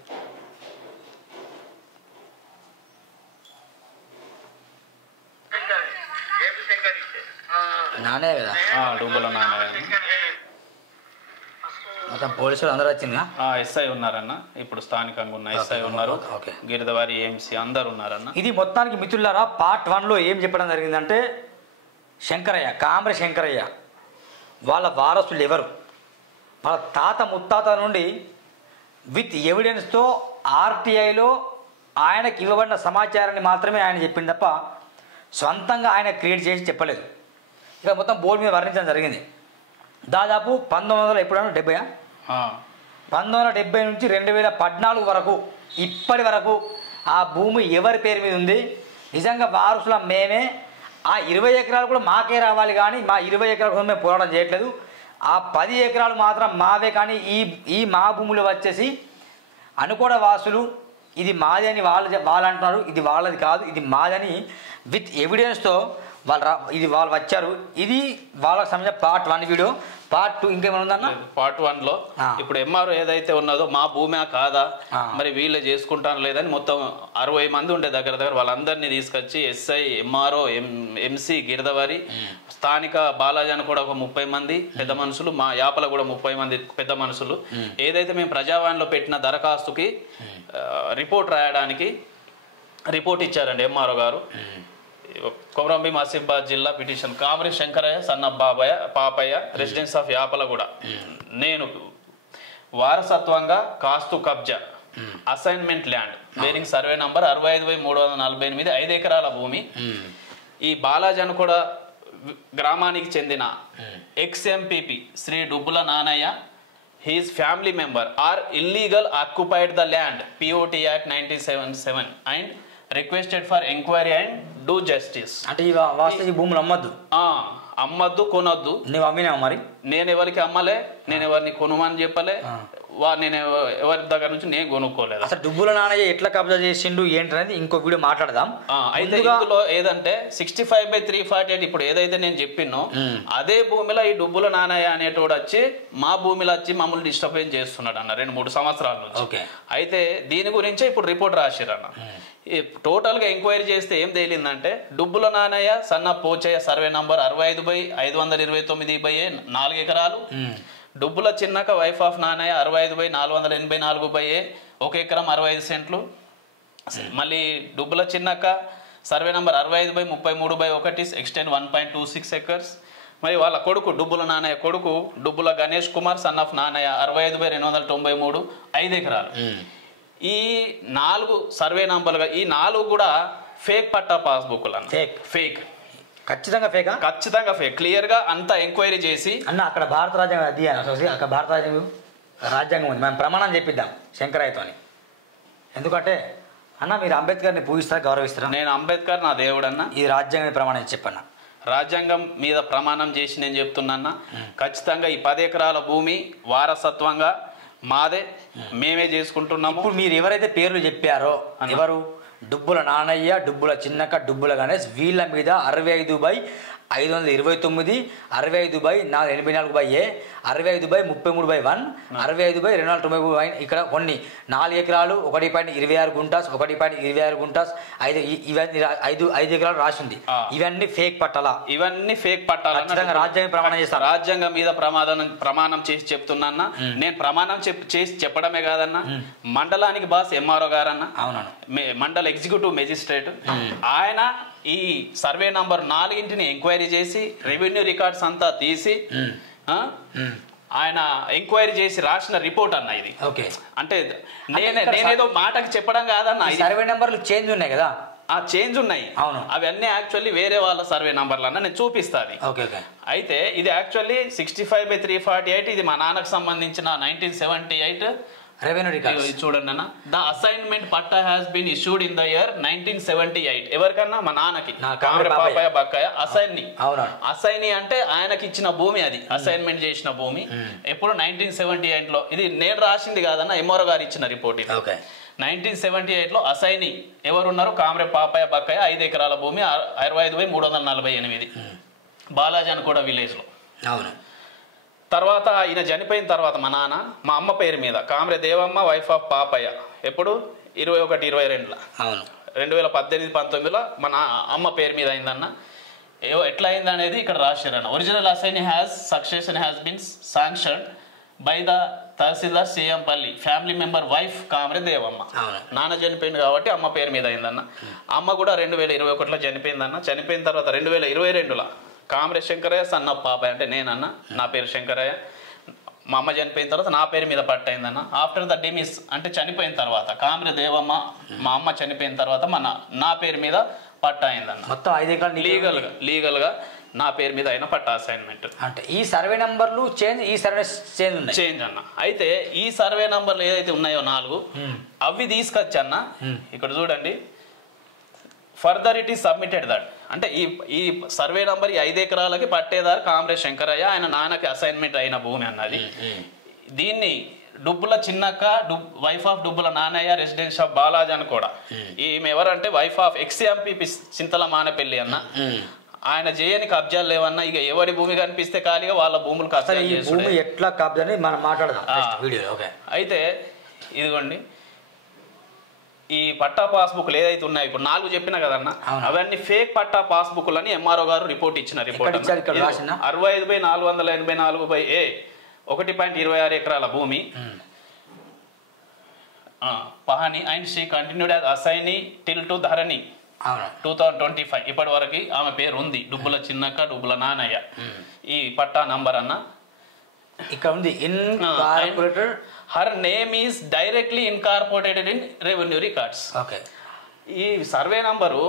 నానే కదా? డూబుల నాన్నయ్య. మొత్తం పోలీసులు అందరూ వచ్చిందా? ఎస్ఐ ఉన్నారన్న. ఇప్పుడు స్థానికంగా ఉన్న ఎస్ఐ ఉన్నారు, గిరిదవారి ఎంసీ అందరు ఉన్నారన్న. ఇది మొత్తానికి మిత్రులారా పార్ట్ 1లో ఏం చెప్పడం జరిగిందంటే శంకరయ్య, కామరే శంకరయ్య వాళ్ళ వారసులు ఎవరు, వాళ్ళ తాత ముత్తాత నుండి విత్ ఎవిడెన్స్తో ఆర్టీఐలో ఆయనకి ఇవ్వబడిన సమాచారాన్ని మాత్రమే ఆయన చెప్పింది తప్ప సొంతంగా ఆయన క్రియేట్ చేసి చెప్పలేదు. ఇక మొత్తం బోర్డు మీద వర్ణించడం జరిగింది. దాదాపు 1970 1970 నుంచి 2014 వరకు ఇప్పటి వరకు ఆ భూమి ఎవరి పేరు మీద ఉంది? నిజంగా వారసుల మేమే. ఆ 20 ఎకరాలు కూడా మాకే రావాలి, కానీ మా 20 ఎకరాల కోసం మేము పోరాటం చేయట్లేదు. ఆ 10 ఎకరాలు మాత్రం మావే. కానీ ఈ మా భూములు వచ్చేసి అనుకోడ వాసులు ఇది మాది అని వాళ్ళు అంటున్నారు. ఇది వాళ్ళది కాదు, ఇది మాదని విత్ ఎవిడెన్స్తో వాళ్ళు వచ్చారు. ఇది వాళ్ళకి సంబంధించిన పార్ట్ 1 వీడియో. పార్ట్ 2 ఇంకేమైనా ఉందన్న? పార్ట్ 1లో ఇప్పుడు ఎంఆర్ఓ ఏదైతే ఉన్నదో మా భూమి కాదా మరి వీళ్ళే చేసుకుంటాను లేదని మొత్తం 60 మంది ఉండే దగ్గర వాళ్ళందరినీ తీసుకొచ్చి ఎస్ఐ, ఎంఆర్ఓ, ఎంసీ గిరిదవారి, స్థానిక బాలాజాని కూడా ఒక 30 మంది పెద్ద మనుషులు, మా యాపల కూడా 30 మంది పెద్ద మనుషులు ఏదైతే మేము ప్రజావాణిలో పెట్టిన దరఖాస్తుకి రిపోర్ట్ రాయడానికి రిపోర్ట్ ఇచ్చారండి ఎంఆర్ఓ గారు. కొమరంభీం ఆసిఫాబాద్ జిల్లా పిటిషన్ కామరి శంకరయ్య సన్న పాపయ్య రెసిడెన్స్ ఆఫ్ యాపలగూడ. నేను వారసత్వంగా కాస్తు కబ్జా assignment land bearing survey number 65/348 5 ఎకరాల భూమి ఈ బాలాజన్ కూడా గ్రామానికి చెందిన ex MPP Shri Dubbula Nanayya his family member are illegal occupied the land POT Act 1977 and requested for inquiry and do justice. అంటే ఈ వాస్తవ ఈ భూములు అమ్మద్దు కొనొద్దు. నువ్వు అమ్మినావు మరి? నేను ఎవరికి అమ్మలే, నేను ఎవరిని కొనుమని చెప్పలే, నేను ఎవరి దగ్గర నుంచి నేను కొనుక్కోలేదు. అసలు డుబ్బుల నానయ్య ఎట్లా కబ్జా చేసిండు ఏంటనేది ఇంకో వీడియో మాట్లాడదాం. అయితే ఇందులో ఏదంటే 65/348 ఇప్పుడు ఏదైతే నేను చెప్పినో అదే భూమిలో ఈ డుబ్బుల నానయ్య అనేటోడు వచ్చి మా భూమిలో వచ్చి మమ్మల్ని డిస్టర్బెన్స్ చేస్తున్నాడు అన్న 2-3 సంవత్సరాల నుంచి. అయితే దీని గురించే ఇప్పుడు రిపోర్ట్ రాసిరన్న. టోటల్ గా ఎంక్వైరీ చేస్తే ఏం తేలిందంటే డుబ్బుల నానయ్య సన్న పోచయ్య సర్వే నంబర్ 65/529 4 ఎకరాలు, డుబ్బుల చిన్నక వైఫ్ ఆఫ్ నానయ్య 65/484 1 ఎకరం 65 సెంట్లు, మళ్ళీ Dubbula Chinnaka survey number 65/33/1 extent 1.26 acres. మరి వాళ్ళ కొడుకు డుబ్బుల నానయ్య కొడుకు డుబ్బుల గణేష్ కుమార్ సన్ ఆఫ్ నానయ్య 65/293 5 ఎకరాలు. ఈ 4 సర్వే నంబర్లుగా ఈ 4 కూడా ఫేక్ పట్టా పాస్బుక్లు అన్న. ఫేక్ ఖచ్చితంగా ఫేక్, ఖచ్చితంగా ఫేక్. క్లియర్ గా అంతా ఎంక్వైరీ చేసి అన్న అక్కడ భారత రాజ్యాంగం అది అక్కడ భారత రాజ్యాంగం ఉంది, మనం ప్రమాణం చెప్పిద్దాం శంకరయ్యతో. ఎందుకంటే అన్న మీరు అంబేద్కర్ని పూజిస్తారా, గౌరవిస్తారా? నేను అంబేద్కర్ నా దేవుడు అన్న. ఈ రాజ్యాంగం ప్రమాణం చెప్పన్న. రాజ్యాంగం మీద ప్రమాణం చేసి నేను చెప్తున్నా ఖచ్చితంగా ఈ 10 ఎకరాల భూమి వారసత్వంగా మాదే, మేమే చేసుకుంటున్నాము. ఇప్పుడు మీరు ఎవరైతే పేర్లు చెప్పారో ఎవరు? డుబ్బుల నానయ్య, డుబ్బుల చిన్నక్క, డుబ్బుల గణేష్, వీళ్ళ మీద 65/529, 65/484 65/33/1, 65/293 ఇక్కడ కొన్ని 4 ఎకరాలు 1.26 గుంటాస్, 1.26 గుంటాస్, 5 ఎకరాలు రాసింది. ఇవన్నీ ఫేక్ పట్టాలా? ఇవన్నీ ఫేక్ పట్టాలా? రాజ్యాంగం ప్రమాణం చేస్తారు. రాజ్యాంగం మీద ప్రమాణం చేసి చెప్తున్నా. నేను ప్రమాణం చేసి చెప్పడమే కాదన్నా, మండలానికి బాస్ ఎంఆర్ఓ గారన్న, మండల ఎగ్జిక్యూటివ్ మెజిస్ట్రేట్ ఆయన ఈ సర్వే నంబర్ 4 ఎంక్వైరీ చేసి రెవెన్యూ రికార్డ్స్ అంతా తీసి ఆయన ఎంక్వైరీ చేసి రాసిన రిపోర్ట్ అన్న ఇది. అంటే నేనేదో మాటకి చెప్పడం కాదన్న. సర్వే నంబర్లు చేంజ్ ఉన్నాయి కదా? చేంజ్ ఉన్నాయి. అవును, అవన్నీ యాక్చువల్లీ వేరే వాళ్ళ సర్వే నంబర్లు అన్న, నేను చూపిస్తాను. అయితే ఇది యాక్చువల్లీ 65/348 ఇది మా నాన్నకు సంబంధించిన 1978 రెవెన్యూ రికార్డ్స్. చూడండి అన్న, the assignment patta has been issued in the year 1978. ఎవరికన్నా? మా నాన్నకి, పాపయ్య బక్కయ్య అసైనీ అంటే ఆయనకి ఇచ్చిన భూమి, అది అసైన్మెంట్ చేసిన భూమి. ఎప్పుడు 1978లో. ఇది నేను రాసింది కాదన్న, ఎంఆర్ఓ గారు ఇచ్చిన రిపోర్ట్. 1978లో అసైనీ ఎవరున్నారు? కామ్రే పాపయ్య బక్కయ్య 5 ఎకరాల భూమి 65/348 బాలాజన్ కూడా విలేజ్ లో. తర్వాత ఈయన చనిపోయిన తర్వాత మా నాన్న మా అమ్మ పేరు మీద కామ్రే దేవమ్మ వైఫ్ ఆఫ్ పాపయ్య ఎప్పుడు 21/22 2018-19లో మన అమ్మ పేరు మీద అయిందన్న. ఎట్లా అయింది అనేది ఇక్కడ రాశారన్న. Original assign succession has been sanctioned by the tahsildar సిఎంపల్లి, family member wife Kamre Devamma. నాన్న చనిపోయింది కాబట్టి అమ్మ పేరు మీద అయిందన్న. అమ్మ కూడా 2021లో చనిపోయిందన్న. చనిపోయిన తర్వాత 2022లో కామ్రే శంకరయ్య సన్న పాపయ్య అంటే నేనన్న, నా పేరు శంకరయ్య. మా అమ్మ చనిపోయిన తర్వాత నా పేరు మీద పట్టయిందన్న. ఆఫ్టర్ ద డిమిస్ అంటే చనిపోయిన తర్వాత కామ్రే దేవమ్మ మా అమ్మ చనిపోయిన తర్వాత నా పేరు మీద పట్ట అయిందన్న. మొత్తం 5 ఎకరాలు లీగల్గా నా పేరు మీద అయిన పట్టా అసైన్మెంట్. అంటే ఈ సర్వే నంబర్లు చేంజ్, ఈ సర్వే చేంజ్ ఉన్నాయి. చేంజ్ అన్న. అయితే ఈ సర్వే నంబర్లు ఏదైతే ఉన్నాయో 4 అవి తీసుకొచ్చి అన్న ఇక్కడ చూడండి, further it is submitted that. అంటే ఈ సర్వే నంబర్ ఈ 5 ఎకరాలకి పట్టేదారు కామ్రేడ్ శంకరయ్య, ఆయన నాన్నకి అసైన్మెంట్ అయిన భూమి అన్నది. దీన్ని Dubbula Chinnakka, wife of Dubbula Nannaiah, residence of Balaji అని కూడా. ఈమె ఎవరంటే wife of ex MP Chintala Manapalli అన్న. ఆయన చేయని కబ్జాలు లేవన్నా, ఇక ఎవరి భూమి కనిపిస్తే ఖాళీగా వాళ్ళ భూములు భూమి ఎట్లా కబ్జా మనం మాట్లాడదాం వీడియో. అయితే ఇదిగోండి ఈ పట్టా పాస్బుక్లు ఏదైతే ఉన్నాయో ఇప్పుడు 4 చెప్పినా కదన్నా, అవన్నీ ఫేక్ పట్టా పాస్బుక్లు అని ఎంఆర్ఓ గారు రిపోర్ట్ ఇచ్చిన రిపోర్ట్. 65/484/A 1.26 ఎకరాల భూమి pahani and she continued as assignee till to Dharani 2025. ఇప్పటి వరకు ఆమె పేరు ఉంది, డుబ్బుల చిన్నక్క, డుబ్బుల నానయ్య. ఈ పట్టా నంబర్ అన్న ఇక్కడ ఉంది, incorporated. Her name is directly incorporated in revenue records. Okay. ఈ సర్వే నంబరు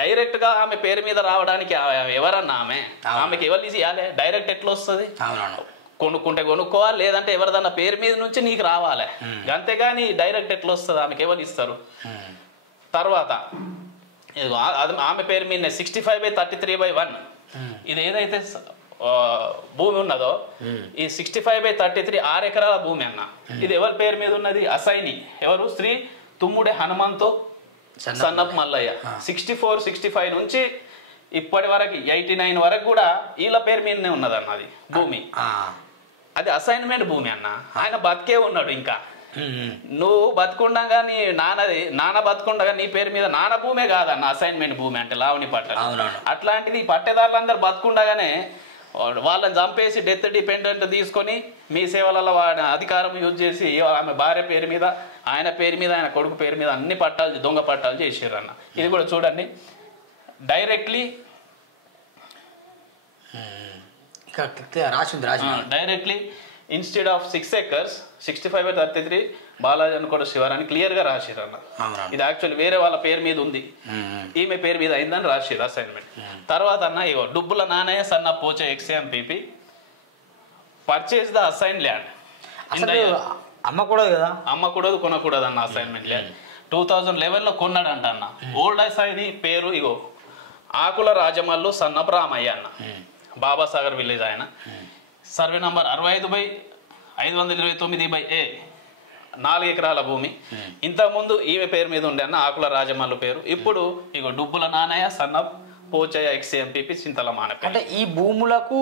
డైరెక్ట్ గా ఆమె పేరు మీద రావడానికి ఎవరన్నా ఆమెకి ఎవరు ఇవ్వాలి? డైరెక్ట్ ఎట్లా వస్తుంది? కొనుక్కుంటే కొనుక్కోవాలి, లేదంటే ఎవరిదన్నా పేరు మీద నుంచి నీకు రావాలి. అంతేగాని డైరెక్ట్ ఎట్లా వస్తుంది? ఆమెకి ఎవరు ఇస్తారు? తర్వాత ఆమె పేరు మీద 65/33/1 ఇది ఏదైతే భూమి ఉన్నదో, ఈ 65/33 6 ఎకరాల భూమి అన్న. ఇది ఎవరి పేరు మీద ఉన్నది? అసైని ఎవరు? శ్రీ తుమ్ముడే హనుమంతు సన్నప్ మల్లయ్య. 64, 65 నుంచి ఇప్పటి వరకు 89 వరకు కూడా వీళ్ళ పేరు మీదనే ఉన్నది అన్నది భూమి. అది అసైన్మెంట్ భూమి అన్న. ఆయన బతికే ఉన్నాడు ఇంకా. నువ్వు బతుకుండగా నీ నాన్న బతుకుండగా నీ పేరు మీద నాన్న భూమే కాదన్న అసైన్మెంట్ భూమి అంటే లావణి పట్ట. అట్లాంటిది పట్టేదారులందరూ బతుకుండగానే వాళ్ళని చంపేసి డెత్ డిపెండెంట్ తీసుకొని మీ సేవలలో అధికారం యూజ్ చేసి ఆమె భార్య పేరు మీద, ఆయన పేరు మీద, ఆయన కొడుకు పేరు మీద అన్ని పట్టాలు దొంగ పట్టాలు చేసారు అన్న. ఇది కూడా చూడండి, directly directly instead of 6 acres 65/33 Balaji అని కూడా శివరాని క్లియర్ గా రాసిరు అన్న. ఇది యాక్చువల్లీ వేరే వాళ్ళ పేరు మీద ఉంది, ఈమె పేరు మీద అయిందని రాసిరు అసైన్మెంట్. తర్వాత అన్న ఇగో Dubbula Nanaiah Sanna Poche ex MP purchase the assign land. అమ్మకూడదు కదా, అమ్మకూడదు కొనకూడదు అన్న అసైన్మెంట్ ల్యాండ్. 2011లో కొన్నాడంట అన్న. ఓల్డ్ అసైన్ పేరు ఇగో ఆకుల రాజమల్లు సన్నపు రామయ్య అన్న, బాబాసాగర్ విలేజ్ ఆయన. సర్వే నంబర్ 65/529/A 4 ఎకరాల భూమి. ఇంతకుముందు ఈమె పేరు మీద ఉండే అన్న ఆకుల రాజమల్లు పేరు. ఇప్పుడు ఇగో డుబ్బుల నానయ్య సన్నప్ పోచయ్య ఎక్స్-ఎంపీ చింతల మానపల్లి. అంటే ఈ భూములకు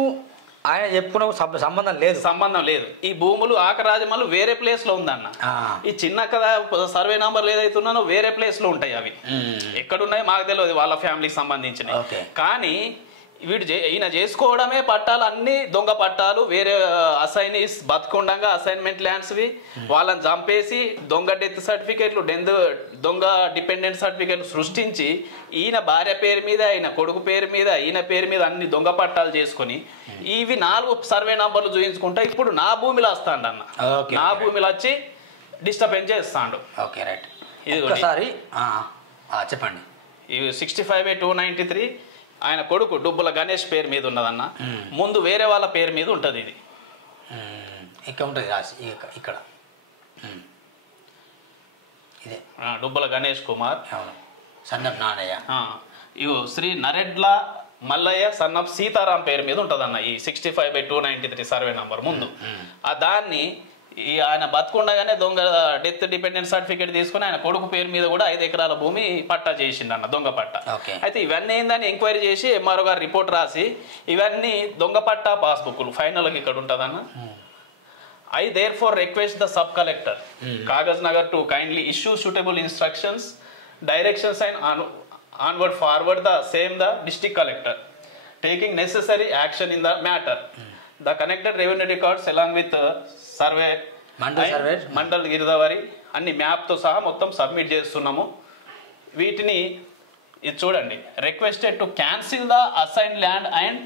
ఆయన చెప్పుకున్న సంబంధం లేదు, సంబంధం లేదు. ఈ భూములు ఆకరాజమల్లు వేరే ప్లేస్ లో ఉందన్న. ఈ చిన్న సర్వే నంబర్లు ఏదైతే ఉన్నానో వేరే ప్లేస్ లో ఉంటాయి. అవి ఎక్కడున్నాయో మాకు తెలియదు, వాళ్ళ ఫ్యామిలీకి సంబంధించినవి. కానీ ఈయన చేసుకోవడమే పట్టాలు అన్ని దొంగ పట్టాలు, వేరే అసైనీస్ బతుకుండగా అసైన్మెంట్ ల్యాండ్స్వి వాళ్ళని చంపేసి దొంగ డెత్ సర్టిఫికేట్లు, దొంగ డిపెండెంట్ సర్టిఫికేట్లు సృష్టించి ఈయన భార్య పేరు మీద, ఈయన కొడుకు పేరు మీద, ఈయన పేరు మీద అన్ని దొంగ పట్టాలు చేసుకుని ఇవి 4 సర్వే నంబర్లు చూపించుకుంటా ఇప్పుడు నా భూమిలో వస్తాడు అన్న. నా భూమిలో వచ్చి డిస్టర్బెన్స్ చేస్తాడు. ఇది చెప్పండి. ఇవి 65/293 ఆయన కొడుకు డుబ్బుల గణేష్ పేరు మీద ఉన్నదన్న. ముందు వేరే వాళ్ళ పేరు మీద ఉంటుంది. ఇది ఇక్కడ ఉంటుంది రాసి ఇక్కడ ఇదే డుబ్బుల గణేష్ కుమార్ సన్నప్ నానయ్య. ఇగో శ్రీ నరెడ్ల మల్లయ్య సన్నప్ సీతారాం పేరు మీద ఉంటుందన్న ఈ 65/293 సర్వే నంబర్ ముందు. దాన్ని ఆయన బతుకుండగానే దొంగ డెత్ డిపెండెంట్ సర్టిఫికేట్ తీసుకుని ఆయన కొడుకు పేరు మీద కూడా 5 ఎకరాల భూమి పట్టా చేసిండన్న, దొంగ పట్టా. అయితే ఇవన్నీ ఏందని ఎంక్వైరీ చేసి ఎంఆర్ఓ గారు రిపోర్ట్ రాసి ఇవన్నీ దొంగ పట్టా పాస్బుక్లు ఫైనల్గా ఇక్కడ ఉంటుందన్న. I therefore request the sub-collector, Kagaz Nagar, to kindly issue suitable instructions, directions and onward forward the same the district collector, taking necessary action in the matter. The connected revenue records along with survey, mandal గిరిదావరి అన్ని మ్యాప్తో సహా మొత్తం submit చేస్తున్నాము. వీటిని ఇది చూడండి, requested to cancel the assign land and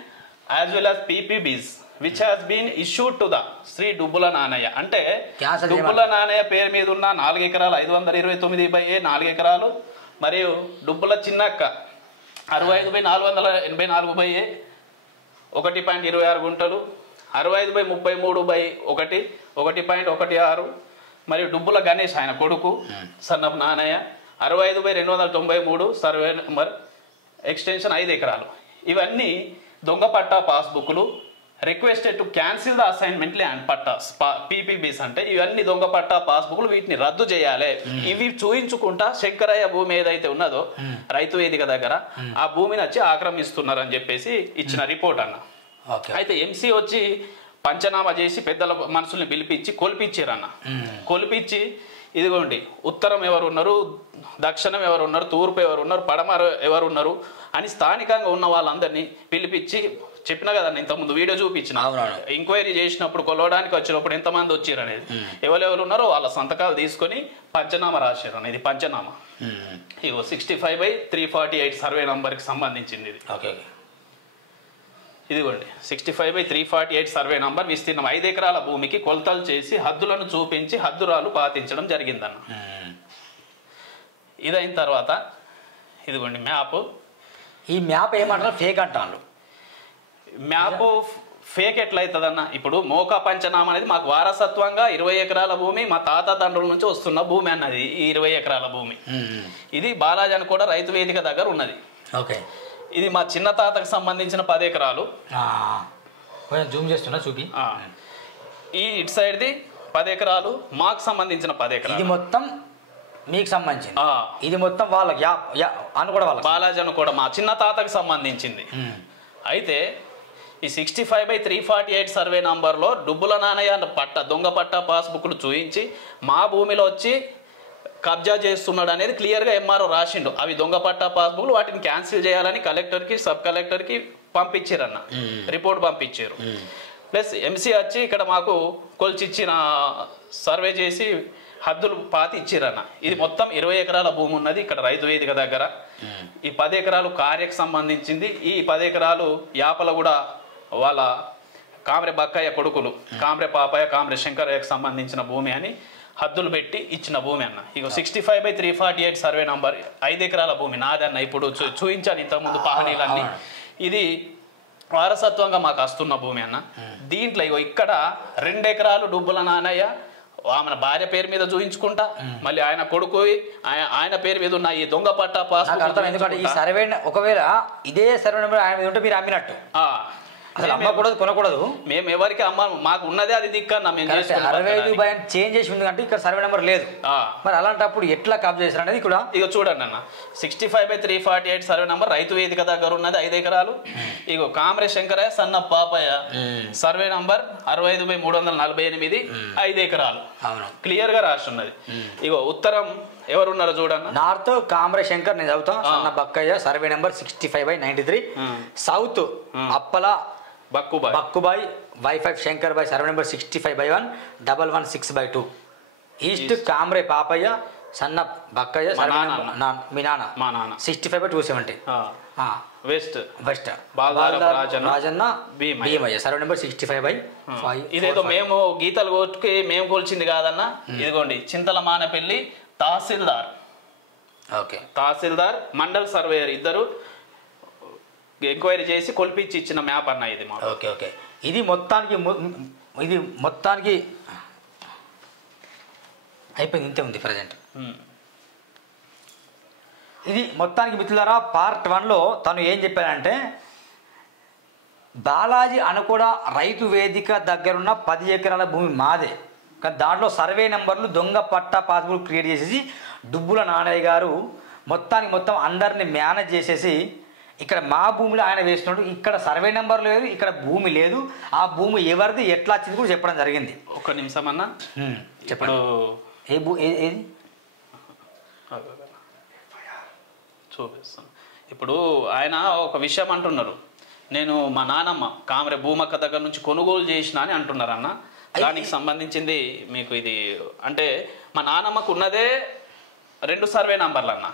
as well as PPBs which has been issued to the Shri Dubbula Nanayya. అంటే డుబ్బుల నానయ్య పేరు మీద ఉన్న 4 ఎకరాలు 529/A 4 ఎకరాలు మరియు డుబ్బుల చిన్నక్క 65/484/A 1.26 గుంటలు, 65/33/1 1.16, మరియు డుబ్బుల గణేష్ ఆయన కొడుకు సన్నపు నానయ్య 65/293 సర్వే నెంబర్ ఎక్స్టెన్షన్ 5 ఎకరాలు. ఇవన్నీ దొంగ పట్టా పాస్బుక్లు. Requested to cancel the assignment land pattas PPBs అంటే ఇవన్నీ దొంగ పట్టా పాస్బుక్లు, వీటిని రద్దు చేయాలి. ఇవి చూయించుకుంటా శంకరయ్య భూమి ఏదైతే ఉన్నదో రైతు వేదిక దగ్గర ఆ భూమిని వచ్చి ఆక్రమిస్తున్నారని చెప్పేసి ఇచ్చిన రిపోర్ట్ అన్న. అయితే ఎంసీ వచ్చి పంచనామా చేసి పెద్దల మనుషుల్ని పిలిపించి కొలిపించారన్న. కొలిపించి ఇదిగోండి ఉత్తరం ఎవరున్నారు, దక్షిణం ఎవరున్నారు, తూర్పు ఎవరున్నారు, పడమర ఎవరున్నారు అని స్థానికంగా ఉన్న వాళ్ళందరినీ పిలిపించి చెప్పినా కదండి, ఇంతకుముందు వీడియో చూపించిన ఎంక్వైరీ చేసినప్పుడు కొలవడానికి వచ్చినప్పుడు ఎంతమంది వచ్చారు అనేది ఎవరెవరు ఉన్నారో వాళ్ళ సంతకాలు తీసుకొని పంచనామా రాశారు అన్న. ఇది పంచనామా. ఇగో 65/348 సర్వే నంబర్కి సంబంధించింది ఇది. ఇదిగోండి 65/348 సర్వే నంబర్, విస్తీర్ణం 5 ఎకరాల భూమికి కొలతలు చేసి హద్దులను చూపించి హద్దురాలు పాటించడం జరిగిందన్న. ఇదైన తర్వాత ఇదిగోండి మ్యాప్. ఈ మ్యాప్ ఏమంటారు, ఫేక్ అంటారు. మ్యాప్ ఫేక్ ఎట్లయితుందన్న? ఇప్పుడు మోకా పంచనామా అనేది మాకు వారసత్వంగా 20 ఎకరాల భూమి మా తాత తండ్రుల నుంచి వస్తున్న భూమి అన్నది. ఈ 20 ఎకరాల భూమి ఇది బాలాజీ అని కూడా రైతు వేదిక దగ్గర ఉన్నది. ఓకే, ఇది మా చిన్న తాతకు సంబంధించిన 10 ఎకరాలు. కొంచెం జూమ్ చేస్తున్నా చూపి. ఈ ఇటు సైడ్ది 10 ఎకరాలు, మాకు సంబంధించిన 10 ఎకరాలు. ఇది మొత్తం మీకు సంబంధించింది, ఇది మొత్తం వాళ్ళకి అని కూడా వాళ్ళకి బాలాజీ అని కూడా మా చిన్న తాతకు సంబంధించింది. అయితే ఈ 65/348 సర్వే నంబర్లో డుబ్బుల నానయ్య దొంగ పట్టా పాస్బుక్లు చూయించి మా భూమిలో వచ్చి కబ్జా చేస్తున్నాడు అనేది క్లియర్గా ఎంఆర్ఓ రాసిండు. అవి దొంగ పట్టా పాస్బుక్లు, వాటిని క్యాన్సిల్ చేయాలని కలెక్టర్కి సబ్ కలెక్టర్కి పంపించారన్న, రిపోర్ట్ పంపించారు. ప్లస్ ఎంసీ వచ్చి ఇక్కడ మాకు కొలిచిచ్చిన సర్వే చేసి హద్దులు పాతి ఇచ్చిరన్న. ఇది మొత్తం 20 ఎకరాల భూమి ఉన్నది ఇక్కడ రైతు వేదిక దగ్గర. ఈ 10 ఎకరాలు కార్యకు సంబంధించింది. ఈ 10 ఎకరాలు యాపల కూడా వాళ్ళ కామ్రె బక్కయ్య కొడుకులు కామ్రె పాపయ్య కామ్రె శంకరయ్యకు సంబంధించిన భూమి అని హద్దులు పెట్టి ఇచ్చిన భూమి అన్న. ఇక 65/348 సర్వే నంబర్ 5 ఎకరాల భూమి నాదన్న. ఇప్పుడు చూపించాను ఇంతకుముందు పహనీలన్నీ. ఇది వారసత్వంగా మాకు వస్తున్న భూమి అన్న. దీంట్లో ఇగో ఇక్కడ 2 ఎకరాలు డుబ్బుల నానయ్య ఆమె భార్య పేరు మీద చూయించుకుంటా, మళ్ళీ ఆయన కొడుకు ఆయన పేరు మీద ఉన్న ఈ దొంగ పట్టా పాస్. ఎందుకంటే ఈ సర్వే ఒకవేళ ఇదే సర్వే నెంబర్ ఆయన మీద ఉంటే మీరు అమ్మినట్టు, అసలు అమ్మకూడదు కొనకూడదు. మేము ఎవరికి అమ్మ, మాకు ఉన్నదే అది దిక్కన్నా. మేము 65 చేంజ్ చేసి ఉంది అంటే ఇక్కడ సర్వే నెంబర్ లేదు. మరి అలాంటప్పుడు ఎట్లా కబ్జా చేశారు అనేది కూడా ఇక చూడండి అన్న. 65/348 సర్వే నెంబర్ రైతు వేదిక దగ్గర ఉన్నది 5 ఎకరాలు. ఇగో కామ్రే శంకరయ్య సన్న పాపయ్య సర్వే నంబర్ 65/348 5 ఎకరాలు క్లియర్ గా రాసి ఉన్నది. ఇగో ఉత్తరం ఎవరున్నారో చూడన్న. నార్త్ కామ్రే శంకర్, నేను చదువుతాం, Sanna Bakkaiah survey number 65/93. South Appala Bakkubai wife Shankar Bai survey number 65/1 116/2. East Kamre Papaiah Sanna Bakkaiah మీ నాన్న 65/270. West Rajanna Bheemaiah survey number 65/5. ఇదేదో మేము గీతలు కొట్టుకి మేము కొలిచింది కాదన్న. ఇదిగోండి చింతల మానపల్లి తహసీల్దార్, తహసీల్దార్ మండల్ సర్వేయర్ ఇద్దరు ఎంక్వైరీ చేసి కొలిపించి ఇచ్చిన మ్యాప్ అన్న ఇది. ఓకే ఓకే, ఇది మొత్తానికి అయిపోయింది, ఇంతే ఉంది ప్రజెంట్. ఇది మొత్తానికి మిత్రులారా పార్ట్ 1లో తను ఏం చెప్పాడంటే బాలాజీ అనుకూడ రైతు వేదిక దగ్గరున్న 10 ఎకరాల భూమి మాదే, కానీ దాంట్లో సర్వే నెంబర్లు దొంగ పట్టా పాస్బుక్ క్రియేట్ చేసేసి డుబ్బుల నానయ్య గారు మొత్తం అందరిని మేనేజ్ చేసేసి ఇక్కడ మా భూమిలో ఆయన వేస్తున్నాడు. ఇక్కడ సర్వే నెంబర్ లేదు, ఇక్కడ భూమి లేదు, ఆ భూమి ఎవరిది ఎట్లా వచ్చింది కూడా చెప్పడం జరిగింది. ఒక్క నిమిషం అన్న చెప్పండి. ఏది చూపిస్తాను. ఇప్పుడు ఆయన ఒక విషయం అంటున్నారు, నేను మా నానమ్మ కామ్రె భూమక్క దగ్గర నుంచి కొనుగోలు చేసిన అని అంటున్నారు అన్న. దానికి సంబంధించింది మీకు ఇది అంటే మా నానమ్మకు ఉన్నదే 2 సర్వే నంబర్లు అన్న.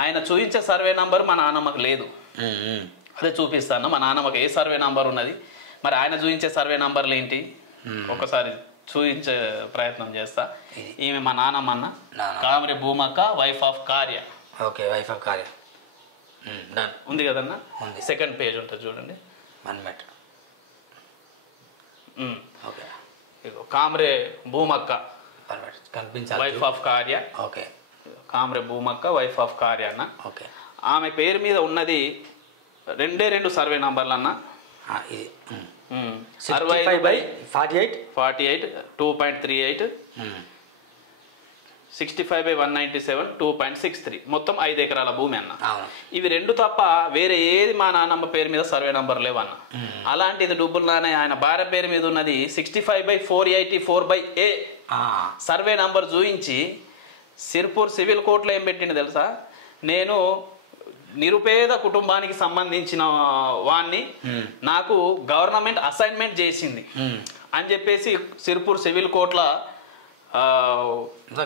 ఆయన చూపించే సర్వే నంబర్ మా నానమ్మకు లేదు, అదే చూపిస్తాను. మా నానమ్మకు ఏ సర్వే నంబర్ ఉన్నది, మరి ఆయన చూపించే సర్వే నంబర్లు ఏంటి ఒకసారి చూపించే ప్రయత్నం చేస్తా. ఈమె మా నానమ్మ అన్న కామ్రె భూమక్క వైఫ్ ఆఫ్ కార్య. ఓకే, వైఫ్ ఆఫ్ కార్య ఉంది కదన్నా. సెకండ్ పేజ్ ఉంటుంది చూడండి. 1 minute. ఓకే. ఇగో కామ్రే భూమక్క కనిపించాలి. వైఫ్ ఆఫ్ కార్య. ఓకే. కామ్రే భూమక్క వైఫ్ ఆఫ్ కార్య అన్న. ఓకే. ఆమె పేరు మీద ఉన్నది 2 సర్వే నంబర్లు అన్న. ఇది 65/48 2.38 65/197 2.63 మొత్తం 5 ఎకరాల భూమి అన్న. ఇవి 2 తప్ప వేరే ఏది మా నాన్నమ్మ పేరు మీద సర్వే నంబర్ లేవన్న. అలాంటిది డబ్బులు నాన్న ఆయన భార్య పేరు మీద ఉన్నది 65/484/A సర్వే నంబర్ చూయించి సిర్పూర్ సివిల్ కోర్టులో ఏం పెట్టిండు తెలుసా, నేను నిరుపేద కుటుంబానికి సంబంధించిన వాణ్ణి నాకు గవర్నమెంట్ అసైన్మెంట్ చేసింది అని చెప్పేసి సిర్పూర్ సివిల్ కోర్టులో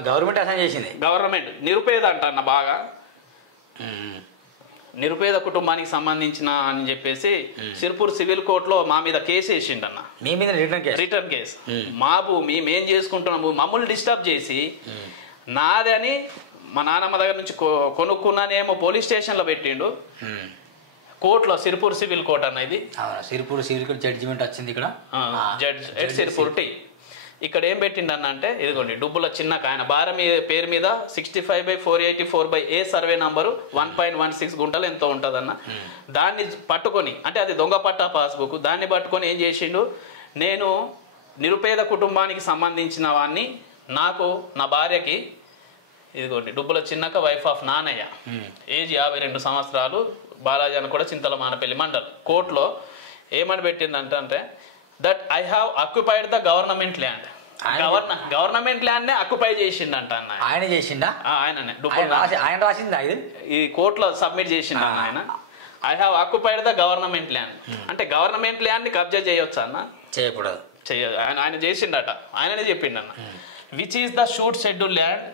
గవర్నమెంట్ అసైన్ చేసింది. గవర్నమెంట్ నిరుపేద అంటన్న బాగా నిరుపేద కుటుంబానికి సంబంధించిన అని చెప్పేసి సిర్పూర్ సివిల్ కోర్టులో మా మీద కేసు వేసిండన్న. మీ మీద రిటర్న్ కేసు. మా భూమి మేం చేసుకుంటున్న భూమి మమ్మల్ని డిస్టర్బ్ చేసి నాది అని మా నాన్నమ్మ దగ్గర నుంచి కొనుక్కున్నానేమో పోలీస్ స్టేషన్లో పెట్టిండు. కోర్టులో సిర్పూర్ సివిల్ కోర్ట్ అన్న ఇది. సిర్పూర్ సివిల్ కోర్ట్ జడ్జిమెంట్ వచ్చింది ఇక్కడ. Judge Sirpur T. ఇక్కడ ఏం పెట్టిండన్న అంటే ఇదిగోండి డుబ్బుల చిన్నక ఆయన భార్య మీద పేరు మీద 65/484/A సర్వే నంబరు 1.16 గుంటలు ఎంతో ఉంటుందన్న. దాన్ని పట్టుకొని అంటే అది దొంగ పట్టా పాస్బుక్, దాన్ని పట్టుకొని ఏం చేసిండు, నేను నిరుపేద కుటుంబానికి సంబంధించిన వాడిని నాకు నా భార్యకి ఇదిగోండి Dubbula Chinnaka wife of Nanaiah age 52 సంవత్సరాలు బాలాజీ అని కూడా చింతల మానపల్లి మండల్ కోర్టులో ఏమని పెట్టిందంటే that I have occupied the government land. Government land నే అక్యుపై చేసిండంట అన్న. ఆయన చేసిండా? ఆయననే ఆయన రాసిందా ఇది? ఈ కోర్టులో సబ్మిట్ చేసిండ ఆయన. I have occupied the government land అంటే గవర్నమెంట్ ల్యాండ్ ని కబ్జా చేయొచ్చు అన్న? చేయకూడదు. ఆయన చేసిండట, ఆయననే చెప్పిండన్న. Which is the shoot schedule land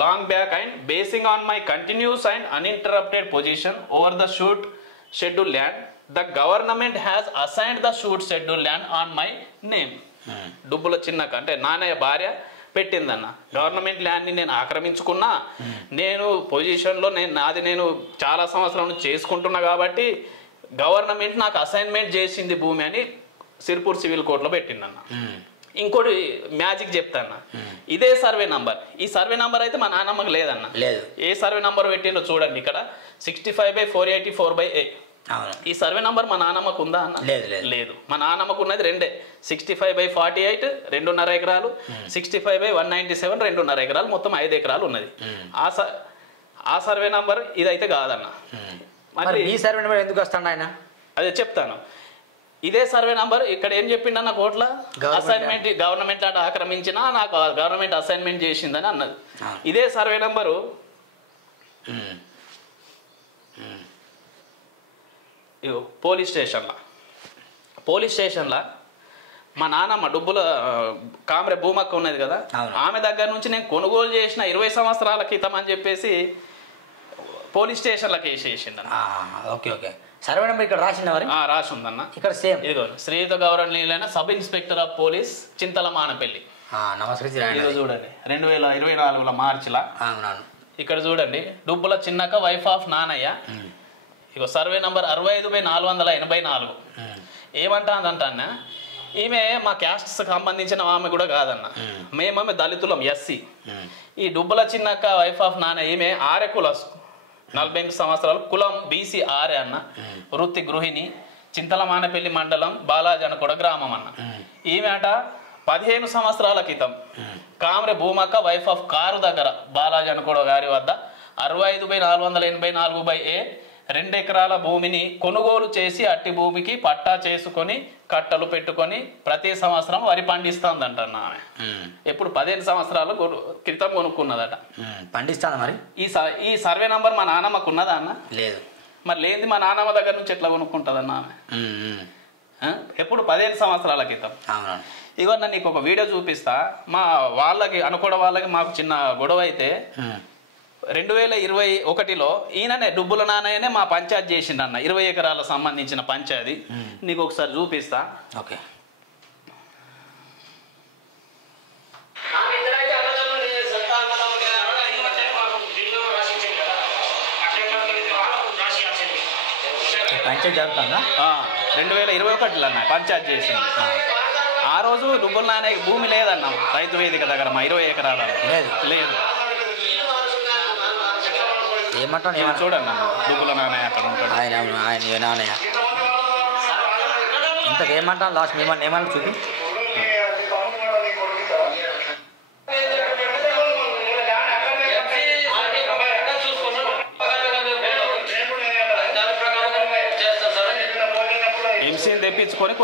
long back and basing on my continuous and uninterrupted position over the shoot schedule land the government has assigned the shoot schedule land on my name. Dubbula Chinnaka అంటే నాన్నయ్య భార్య పెట్టిందన్న. Government ల్యాండ్ని నేను ఆక్రమించుకున్నా, నేను పొజిషన్లో నేను చాలా సంవత్సరాల నుంచి చేసుకుంటున్నా కాబట్టి గవర్నమెంట్ నాకు అసైన్మెంట్ చేసింది భూమి అని సిర్పూర్ సివిల్ కోర్టులో పెట్టిందన్న. ఇంకోటి మ్యాజిక్ చెప్తాన్న, ఇదే సర్వే నంబర్, ఈ సర్వే నంబర్ అయితే మా నాన్నమ్మకి లేదన్న. లేదు. ఏ సర్వే నంబర్ పెట్టిందో చూడండి ఇక్కడ 65/484/A. ఈ సర్వే నంబర్ మా నాన్నమ్మకు ఉందా అన్న? లేదు. మా నాన్నమ్మకు ఉన్నది 2 65/48 2.5 ఎకరాలు 65/197 2.5 ఎకరాలు మొత్తం 5 ఎకరాలు ఉన్నది. ఆ సర్వే నంబర్ ఇదైతే కాదన్న. మరి ఈ సర్వే నంబర్ ఎందుకు వస్తాడు ఆయన? అదే చెప్తాను. ఇదే సర్వే నంబర్ ఇక్కడ ఏం చెప్పిండన్న కోర్టులో, అసైన్మెంట్ గవర్నమెంట్ అంటే ఆక్రమించినా నాకు గవర్నమెంట్ అసైన్మెంట్ చేసిందని అన్నది. ఇదే సర్వే నంబరు పోలీస్ స్టేషన్లో మా నాన్నమ్మ డుబ్బుల కామ్రే భూమక్క ఉన్నది కదా, ఆమె దగ్గర నుంచి నేను కొనుగోలు చేసిన 20 సంవత్సరాల క్రితం అని చెప్పేసి పోలీస్ స్టేషన్లో కేసు వేసిందన్న. Okay okay. సర్వే నెంబర్ ఇక్కడ రాసిందా మరి? రాసి ఉందన్న. ఇక్కడ సేమ్ ఇదిగో శ్రీయుత గౌరవనీయులైన sub inspector of police Chintala Manapalli. నమస్కారం. చూడండి 2024 మార్చిలా ఇక్కడ చూడండి డుబ్బుల చిన్నక వైఫ్ ఆఫ్ నానయ్య. ఇగో సర్వే నంబర్ 65/484. ఏమంటానంటన్న, ఈమె మా క్యాస్ట్ సంబంధించిన ఆమె కూడా కాదన్న, మేమేమో దళితులం ఎస్సీ. ఈ డుబ్బుల చిన్నక వైఫ్ ఆఫ్ నానయ్య ఈమె ఆర్య కులస్ 48 సంవత్సరాలు కులం బీసీ ఆర్య అన్న. వృత్తి గృహిణి, చింతల మానపల్లి మండలం బాలాజనకొడ గ్రామం అన్న. ఈమెట 15 సంవత్సరాల క్రితం కామ్రే భూమక్క వైఫ్ ఆఫ్ కారు దగ్గర బాలాజనకొడ గారి వద్ద 65/484/A 2 ఎకరాల భూమిని కొనుగోలు చేసి అట్టి భూమికి పట్టా చేసుకొని కట్టలు పెట్టుకొని ప్రతి సంవత్సరం వరి పండిస్తుందంట ఆమె. ఎప్పుడు 15 సంవత్సరాల క్రితం కొనుక్కున్నదట. పండిస్తాను మరి. ఈ సర్వే నంబర్ మా నాన్నమ్మకు ఉన్నదా అన్న? లేదు. మరి లేని మా నాన్నమ్మ దగ్గర నుంచి ఎట్లా కొనుక్కుంటుందన్న ఆమె? ఎప్పుడు 15 సంవత్సరాల క్రితం. ఇవన్న నీకు ఒక వీడియో చూపిస్తా. మా వాళ్ళకి అనుకోవడం వాళ్ళకి మాకు చిన్న గొడవ అయితే 2021లో ఈయననే డుబ్బుల నాన్నయ్యనే మా పంచాయతీ చేసిండన్న 20 ఎకరాల సంబంధించిన పంచాయతీ. నీకు ఒకసారి చూపిస్తా. ఓకే. పంచాయతీ జరుగుతుందా? 2021లో అన్న పంచాయతీ చేసింది. ఆ రోజు డుబ్బుల నాన్నకి భూమి లేదన్నాం రైతు వేదిక దగ్గర మా 20 ఎకరాల లేదు. ఏమంటాను చూడండి డుబ్బుల నాన్నయ్య అక్కడ ఉంటాడు. ఆయన నాన్నయ్య ఇంతకేమంటాను లాస్ట్ మిమ్మల్ని ఏమన్నా చూపి. ఎంసీని తెప్పించుకొని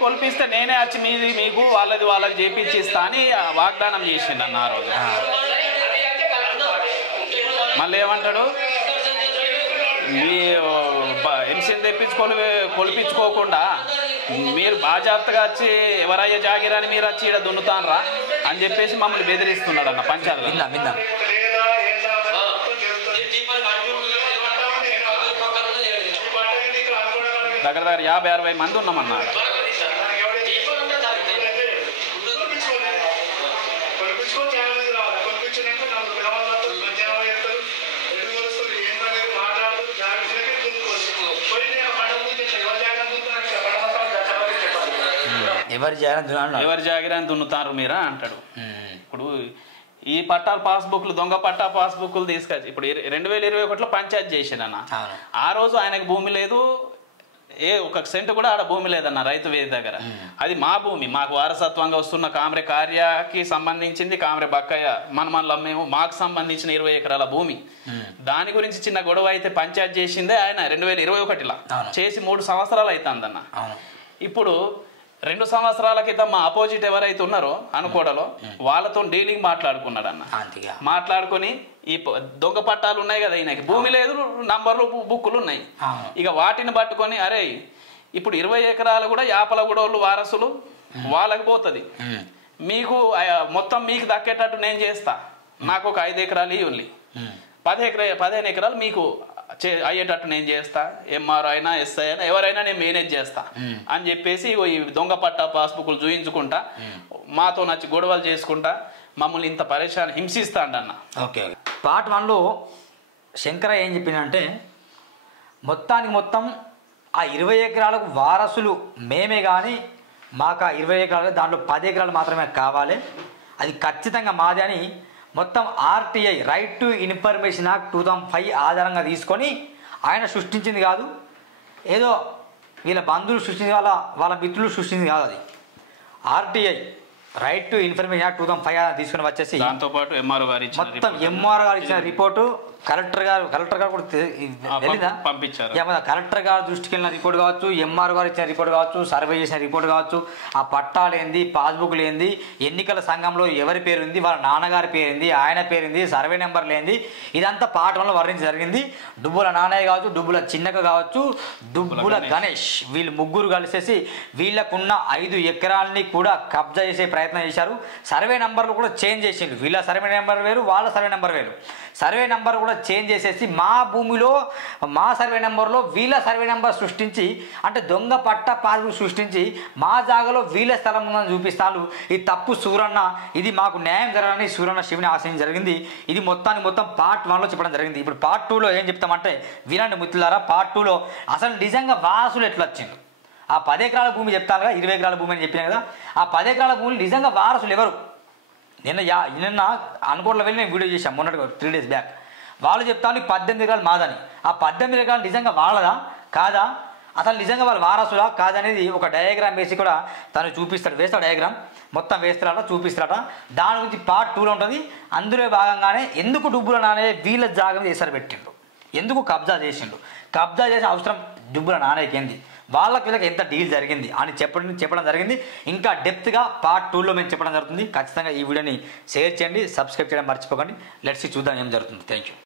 కొలిపిస్తే నేనే వచ్చి మీకు వాళ్ళకి చేపించిస్తా అని వాగ్దానం చేసిండు అన్న ఆ రోజు. మళ్ళీ ఏమంటాడు, మీ ఎంసీని కొలిపించుకోకుండా మీరు బాజాప్తగా వచ్చి ఎవరయ్యా జాగిరాని మీరు వచ్చి ఇక్కడ దున్నుతానరా అని చెప్పేసి మమ్మల్ని బెదిరిస్తున్నాడు అన్న పంచాయతీలో. విందాం దగ్గర 50-60 మంది ఉన్నామన్నారు. ఎవరి జాగిరాన్ని దున్నుతారు మీరా అంటాడు. ఇప్పుడు ఈ పట్టాల పాస్బుక్లు దొంగ పట్టా పాస్బుక్లు తీసుకొచ్చి ఇప్పుడు 2021లో పంచాయతీ చేసిండు అన్న. ఆ రోజు ఆయనకు భూమి లేదు, ఒక సెంటు కూడా ఆడ భూమి లేదన్న రైతు వేది దగ్గర. అది మా భూమి, మాకు వారసత్వంగా వస్తున్న కామ్రే కార్యకి సంబంధించింది. కామ్రే బక్కయ్య మనమల్లా మేము మాకు సంబంధించిన 20 ఎకరాల భూమి. దాని గురించి చిన్న గొడవ అయితే పంచాయతీ చేసిందే ఆయన 2021లో చేసి 3 సంవత్సరాలు అవుతుందన్న. ఇప్పుడు 2 సంవత్సరాల క్రితం మా అపోజిట్ ఎవరైతే ఉన్నారో అనుకోడలో వాళ్ళతో డీలింగ్ మాట్లాడుకున్నాడు అన్న. మాట్లాడుకుని ఈ దొంగ పట్టాలు ఉన్నాయి కదా, ఈయనకి భూమి లేదు, నంబర్లు బుక్కులు ఉన్నాయి. ఇక వాటిని పట్టుకొని అరే ఇప్పుడు 20 ఎకరాలు కూడా యాపలగూడోళ్ళు వారసులు వాళ్ళకి పోతుంది, మీకు మొత్తం మీకు దక్కేటట్టు నేను చేస్తా, నాకు ఒక 5 ఎకరాలు ఇవ్వండి, 15 ఎకరాలు మీకు అయ్యేటట్టు నేను చేస్తా, ఎంఆర్ అయినా ఎస్ఐ అయినా ఎవరైనా నేను మేనేజ్ చేస్తా అని చెప్పేసి ఈ దొంగ పట్టా పాస్బుక్లు చూయించుకుంటా మాతో నచ్చి గొడవలు చేసుకుంటా మమ్మల్ని ఇంత పరేషాన్ హింసిస్తాండి అన్న. ఓకే, పార్ట్ 1లో శంకరయ్య ఏం చెప్పిందంటే మొత్తం ఆ 20 ఎకరాలకు వారసులు మేమే, కానీ మాకు ఆ 20 ఎకరాలు దాంట్లో 10 ఎకరాలు మాత్రమే కావాలి, అది ఖచ్చితంగా మాదే అని మొత్తం RTI right to information act 2005 ఆధారంగా తీసుకొని ఆయన సృష్టించింది కాదు, ఏదో వీళ్ళ బంధువులు సృష్టించింది, వాళ్ళ మిత్రులు సృష్టించింది కాదు. అది RTI right to information act 2005 తీసుకుని వచ్చేసి దాంతోపాటు ఎంఆర్ఓ గారు ఇచ్చిన రిపోర్టు కలెక్టర్ గారు కూడా వెళ్ళిందా పంపించారు. కలెక్టర్ గారు దృష్టికి వెళ్ళిన రిపోర్ట్ కావచ్చు, ఎంఆర్ఓ గారు ఇచ్చిన రిపోర్ట్ కావచ్చు, సర్వే చేసిన రిపోర్ట్ కావచ్చు, ఆ పట్టాలు ఏంది, పాస్బుక్లు ఏంది, ఎన్నికల సంఘంలో ఎవరి పేరుంది, వాళ్ళ నాన్నగారి పేరుంది, ఆయన పేరుంది, సర్వే నెంబర్లు ఏంది, ఇదంతా పార్ట్ 1లో వర్ణించి జరిగింది. డుబ్బుల నాన్నయ్య కావచ్చు, డుబ్బుల చిన్నక కావచ్చు, డుబ్బుల గణేష్ వీళ్ళు ముగ్గురు కలిసేసి వీళ్ళకున్న 5 ఎకరాలని కూడా కబ్జా చేసే ప్రయత్నం చేశారు. సర్వే నెంబర్లు కూడా చేంజ్ చేసిండు, వీళ్ళ సర్వే నెంబర్ వేరు, వాళ్ళ సర్వే నెంబర్ వేరు. సర్వే నెంబర్ కూడా చేంజ్ చేసేసి మా భూమిలో మా సర్వే నెంబర్లో వీళ్ళ సర్వే నెంబర్ సృష్టించి, అంటే దొంగ పట్ట పాస్బుక్ సృష్టించి మా జాగాలో వీళ్ళ స్థలం ఉందని చూపిస్తాను. ఈ తప్పు సూరన్న, ఇది మాకు న్యాయం జరగాలని సూరన్న శివుని ఆశయం జరిగింది. ఇది మొత్తం పార్ట్ 1లో చెప్పడం జరిగింది. ఇప్పుడు పార్ట్ 2లో ఏం చెప్తామంటే వినండి మిత్రులారా. పార్ట్ 2లో అసలు నిజంగా వారసులు ఎట్లా వచ్చిండు, ఆ 10 ఎకరాల భూమి చెప్తాను కదా, 20 ఎకరాల భూమి అని చెప్పినా కదా, ఆ 10 ఎకరాల భూములు నిజంగా వారసులు ఎవరు? నిన్న అనుకోవట్లో వెళ్ళి నేను వీడియో చేశాను మొన్నటి 3 days బ్యాక్. వాళ్ళు చెప్తాను 18 ఎకరాలు మాదని. ఆ 18 ఎకరాలు నిజంగా వాళ్ళదా కాదా, అసలు నిజంగా వాళ్ళు వారసులా కాదనేది ఒక డయాగ్రామ్ వేసి కూడా తను చూపిస్తాడు, వేస్తాడు డయాగ్రామ్ మొత్తం వేస్తాడట, చూపిస్తాడట. దాని గురించి పార్ట్ 2లో ఉంటుంది. అందులో భాగంగానే ఎందుకు డుబ్బుల నాన్నయ్య వీళ్ళ జాగా చేసారు పెట్టిండు, ఎందుకు కబ్జా చేసిండు, కబ్జా చేసే అవసరం డుబ్బుల నాన్నయ్యకి ఏంది, వాళ్ళకి వీళ్ళకి ఎంత డీల్ జరిగింది అని చెప్పడం జరిగింది. ఇంకా డెప్త్గా పార్ట్ 2లో మేము చెప్పడం జరుగుతుంది. ఖచ్చితంగా ఈ వీడియోని షేర్ చేయండి, సబ్స్క్రైబ్ చేయడం మర్చిపోకండి. లెట్స్ చూద్దాం ఏం జరుగుతుంది. Thank you.